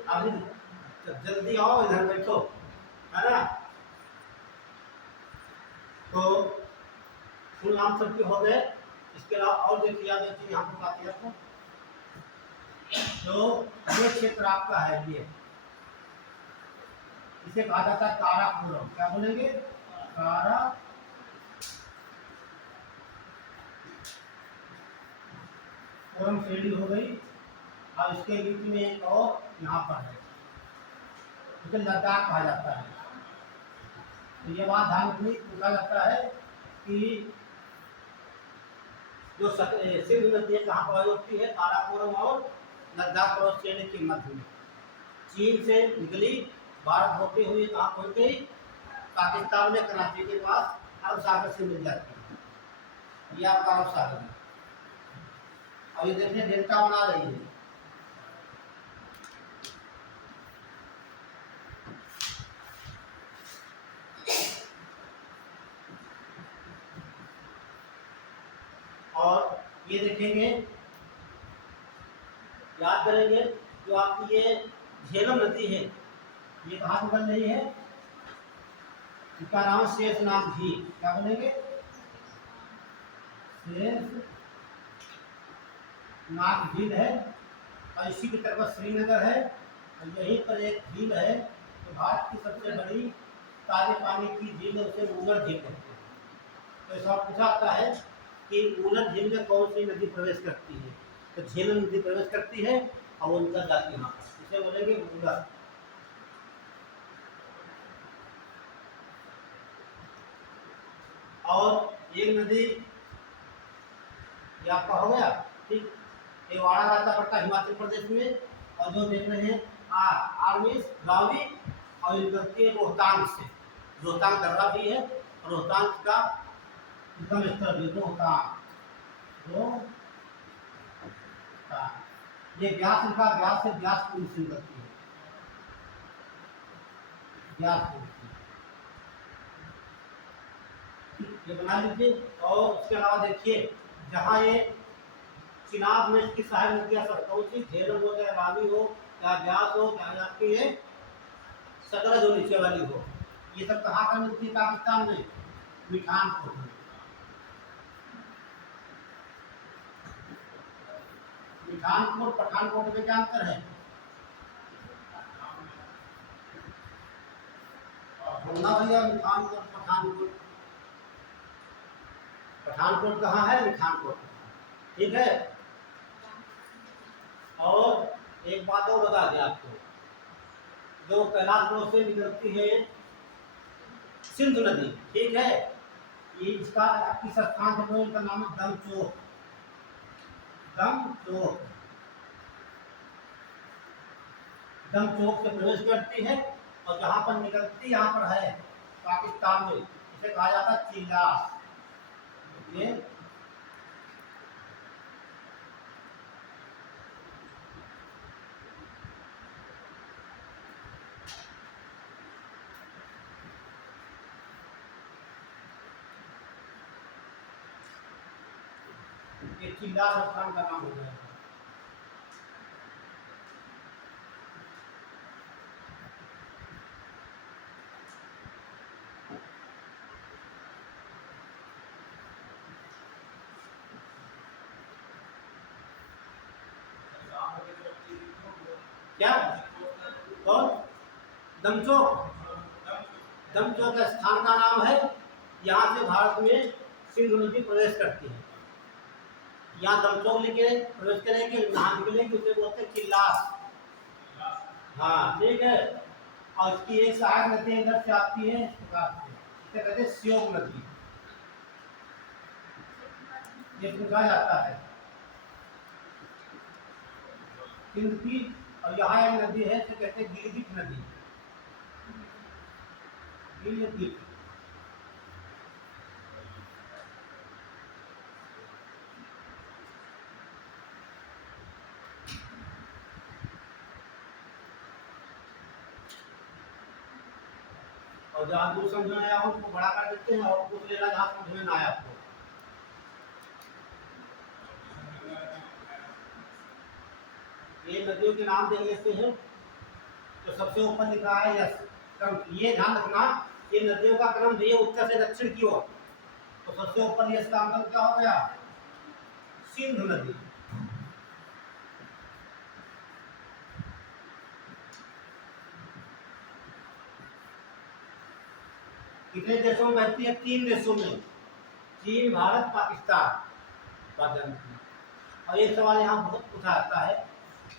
अभी जल्दी आओ, इधर बैठो, है ना? तो फुल नाम सबके हो गए। इसके अलावा और देखिए, याद देखिए यहाँ पर आती है आपको, तो ये क्षेत्र आपका है, ये इसे कहा जाता है काराकोरम। क्या बोलेंगे? कारा कोरम श्रेणी हो गई। और इसके बीच में एक और यहाँ पर है, इसे लद्दाख कहा जाता है। तो ये बात ध्यान रखनी, पूछा जाता है कि जो सिंधु नदी है कहाँ पर होती है? काराकोरम और लद्दाख पर्वत श्रेणी के मध्य में। चीन से निकली, भारत होते हुए कहाँ पहुँच गई? पाकिस्तान में कराची के पास अरब सागर से मिल जाती है। ये आपका अरब सागर है। और ये देखिए डेल्टा बना रही है। और ये देखेंगे, याद करेंगे, जो आपकी ये झेलम नदी है, ये कहाँ से बन रही है? इसका नाम शेषनाग झील। क्या बोलेंगे? शेषनाग झील है। और इसी की तरफ श्रीनगर है, और यहीं पर एक झील है, तो भारत की सबसे बड़ी ताजे पानी की झील है, उसे ऊलर झील कहते हैं। तो इस बार पूछा जाता है कि ऊलर झील में कौन सी नदी प्रवेश करती है? तो झेलम नदी प्रवेश करती है और वो निकल जाती है वहाँ पर, इसे बोलेंगे ऊलर। और एक नदी ये आपका हो गया, ठीक। ये वाड़ा रास्ता पड़ता है हिमाचल प्रदेश में। और जो देख रहे हैं आर्मीज रावी, और ये निकलती है रोहतांग से। रोहतांग दर्रा भी है, और रोहतांग का उद्गम स्थल भी रोहतांग। ये व्यास लिखा, व्यास से व्यास कुंड से निकलती है, व्यास कुंड से। ये बना लीजिए। और उसके अलावा देखिए, जहाँ ये चिनाब में इसकी सहायक नदियाँ सब कौन सी? झेलम हो, चाहे रावी हो, चाहे व्यास हो, चाहे आपकी ये सतलज जो नीचे वाली हो, ये सब कहाँ पर मिलती है? पाकिस्तान में मिठानपुर में। मिठानपुर पठानकोट में क्या अंतर है? बोलना भैया, मिठानपुर पठानकोट। पठानकोट कहाँ है? मिठानपुर, ठीक है। और एक बात और बता दें आपको, जो कैलाश पर्वत से निकलती है सिंधु नदी, ठीक है, ये इसका किस स्थान से प्रवेश का नाम है? दमचोक। दमचोक, दमचोक से प्रवेश करती है। और जहाँ पर निकलती यहाँ पर है पाकिस्तान में, इसे कहा जाता है चिल्लास। ये चिल्लास स्थान का नाम हो गया। क्या और दमचोक, दमचोक स्थान का नाम है। यहाँ से भारत में सिंधु नदी प्रवेश करती है। यहाँ दमचोक लेके प्रवेश करेंगे, नहा निकलेंगे, उसे बोलते हैं चिल्लास। हाँ ठीक है। और इसकी एक सहायक नदी इधर से आती है, इस प्रकार से इसे कहते हैं श्योक नदी, ये पूछा जाता है सिंध की। और यहाँ एक नदी है, इसे कहते हैं गिलगित नदी, गिलगित। और जहाँ दूर समझ में आया हो उसको बड़ा कर देते हैं और पूछ लेना जहाँ समझ में ना आया आपको। ये नदियों के नाम देख लेते हैं। तो सबसे ऊपर लिखा है यस क्रम, ये ध्यान रखना, ये नदियों का क्रम भी है उत्तर से दक्षिण की ओर। तो सबसे ऊपर यस का मतलब क्या हो गया, सिंधु नदी। कितने देशों में बहती है, 3 देशों में, चीन, भारत, पाकिस्तान। और ये सवाल यहाँ बहुत पूछा जाता है,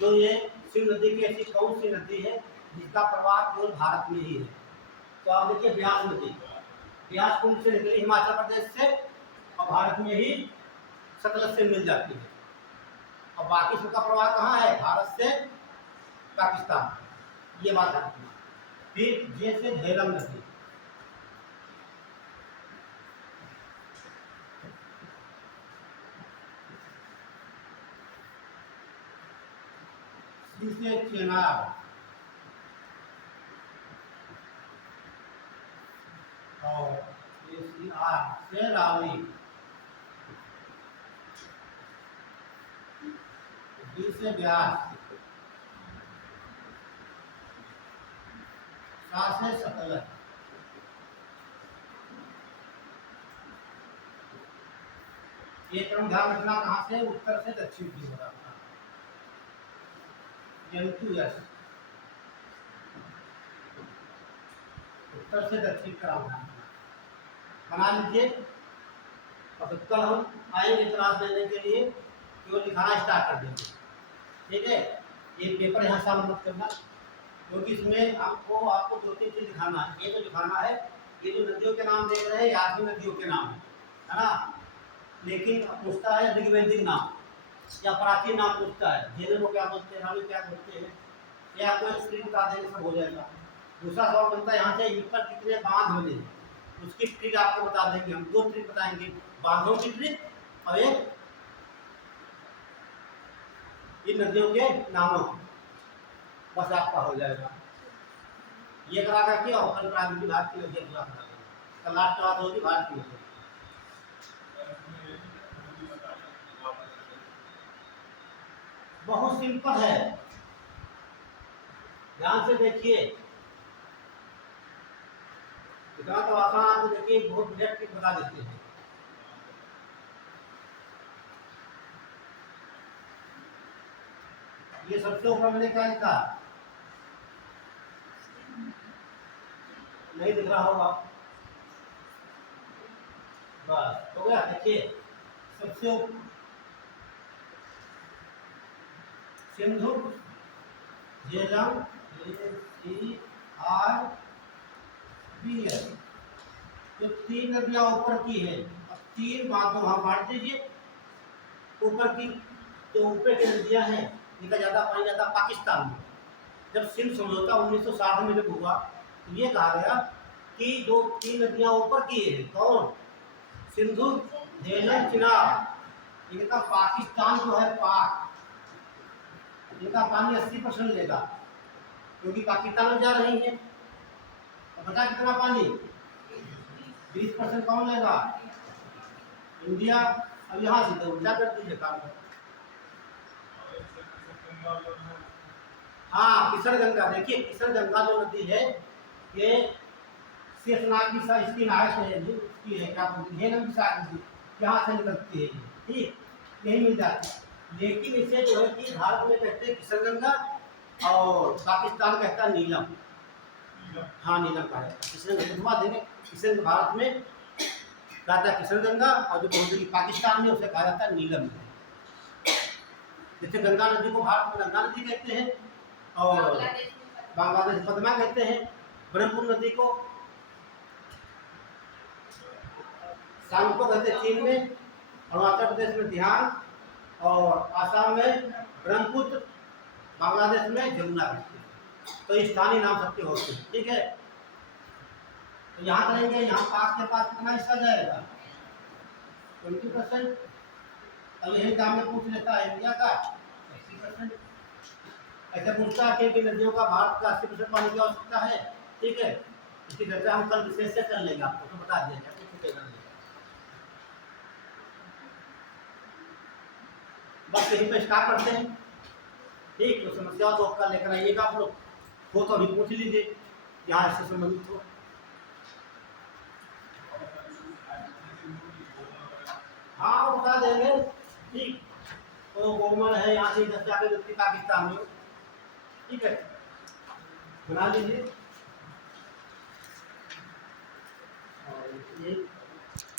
जो ये सिंधु नदी की ऐसी कौन सी नदी है जिसका प्रवाह केवल भारत में ही है। तो आप देखिए ब्यास नदी, ब्यास कुंड से निकली हिमाचल प्रदेश से और भारत में ही सतलज से मिल जाती है। और बाकी सबका प्रवाह कहाँ है, भारत से पाकिस्तान, ये बात रखना। फिर जैसे झेलम नदी, जिसे चेनाब और से रावी, डी से ब्यास, सा से सतलज। ये क्रम ध्यान रखना, कहाँ से, उत्तर से दक्षिण की ओर। यस उत्तर से दक्षिण का बना लीजिए। और कल हम आएंगे क्लास देने के लिए, केवल लिखाना स्टार्ट कर देंगे, ठीक है। ये पेपर यहाँ शामिल मत करना, क्योंकि इसमें आपको 2-3 चीज दिखाना है। ये तो दिखाना है, ये जो नदियों के नाम देख रहे हैं, याद भी नदियों के नाम है ना, लेकिन पूछता है ऋग्वैदिक नाम या प्राचीन नाम पूछता है, झेलम को क्या बोलते हैं, रावी क्या बोलते हैं, ये आपको एक ट्री बता देंगे, सब हो जाएगा। दूसरा सवाल बनता है यहाँ से, इन पर कितने बांध बने, उसकी ट्रिक आपको बता देंगे हम। 2 ट्रिक बताएंगे, बांधों की ट्रिक और एक इन नदियों के नामों, बस आपका हो जाएगा। ये करा करके और कल प्रांत की भारत की नदियाँ पूरा करा देंगे। कल लास्ट बात होगी भारत की नदियाँ। बहुत सिंपल है, ध्यान से देखिए, इतना तो आसान आपको देखिए, बहुत ट्रिक बता देते हैं। ये सबसे ऊपर मैंने क्या लिखा, नहीं दिख रहा होगा, बस हो गया। देखिए सबसे सिंधु, झेलम, तो 3 नदियां ऊपर की है। अब 3 बातों हम बांट दीजिए ऊपर की। तो ऊपर की नदियां हैं, इनका ज़्यादा पानी जाता पाकिस्तान में। जब सिंध समझौता 1960 में जब हुआ, तो ये कहा गया कि जो 3 नदियां ऊपर की है, कौन, सिंधु, झेलम, चिनाब, इनका पाकिस्तान जो है पाक, इनका पानी 80% लेगा, क्योंकि पाकिस्तान में जा रही है। और बचा कितना पानी, 20% कौन लेगा, इंडिया। अब यहाँ से तो उल्टा कर दीजिए काम को। हाँ किशनगंगा, देखिए किशनगंगा जो नदी है, ये शेषनाग की इसकी नायक है, उसकी है क्या बोलते हैं, झेलम की शाखा नदी, यहाँ से निकलती है, ठीक, यही मिल जाती है। लेकिन इसे जो है कि भारत में कहते हैं किशनगंगा और पाकिस्तान कहता है नीलम। हाँ नीलम कहा जाता है। किशन गंगा देंगे, किशन भारत में कहता है किशन गंगा, और जो बहुत पाकिस्तान में उसे कहा जाता है नीलम। जैसे गंगा नदी को भारत में गंगा नदी कहते हैं, और बांग्लादेश पद्मा कहते हैं, ब्रह्मपुत्र नदी को सांग को कहते हैं चीन में, अरुणाचल प्रदेश में ध्यान, और आसाम में ब्रह्मपुत्र, बांग्लादेश में जमुना कहते हैं। तो स्थानीय नाम सबके होते हैं, ठीक है। तो यहाँ करेंगे, यहाँ पास के पास कितना हिस्सा जाएगा, 20%। और यही काम में पूछ लेता है इंडिया का 80%। ऐसा पूछता है कि नदियों का भारत का 80% पानी की आवश्यकता है, ठीक है। इसकी चर्चा हम कल विशेष से कर लेंगे, आपको तो बता दिया जाए, बस यहीं पे स्टार्ट करते हैं, ठीक। तो समस्या तो आपका लेकर आइएगा आप लोग, हो तो अभी पूछ लीजिए यहाँ इससे संबंधित हो। हाँ बता देंगे, ठीक। तो गोमन है यहाँ से 10 जाके व्यक्ति पाकिस्तान में, ठीक है, बना लीजिए। और ये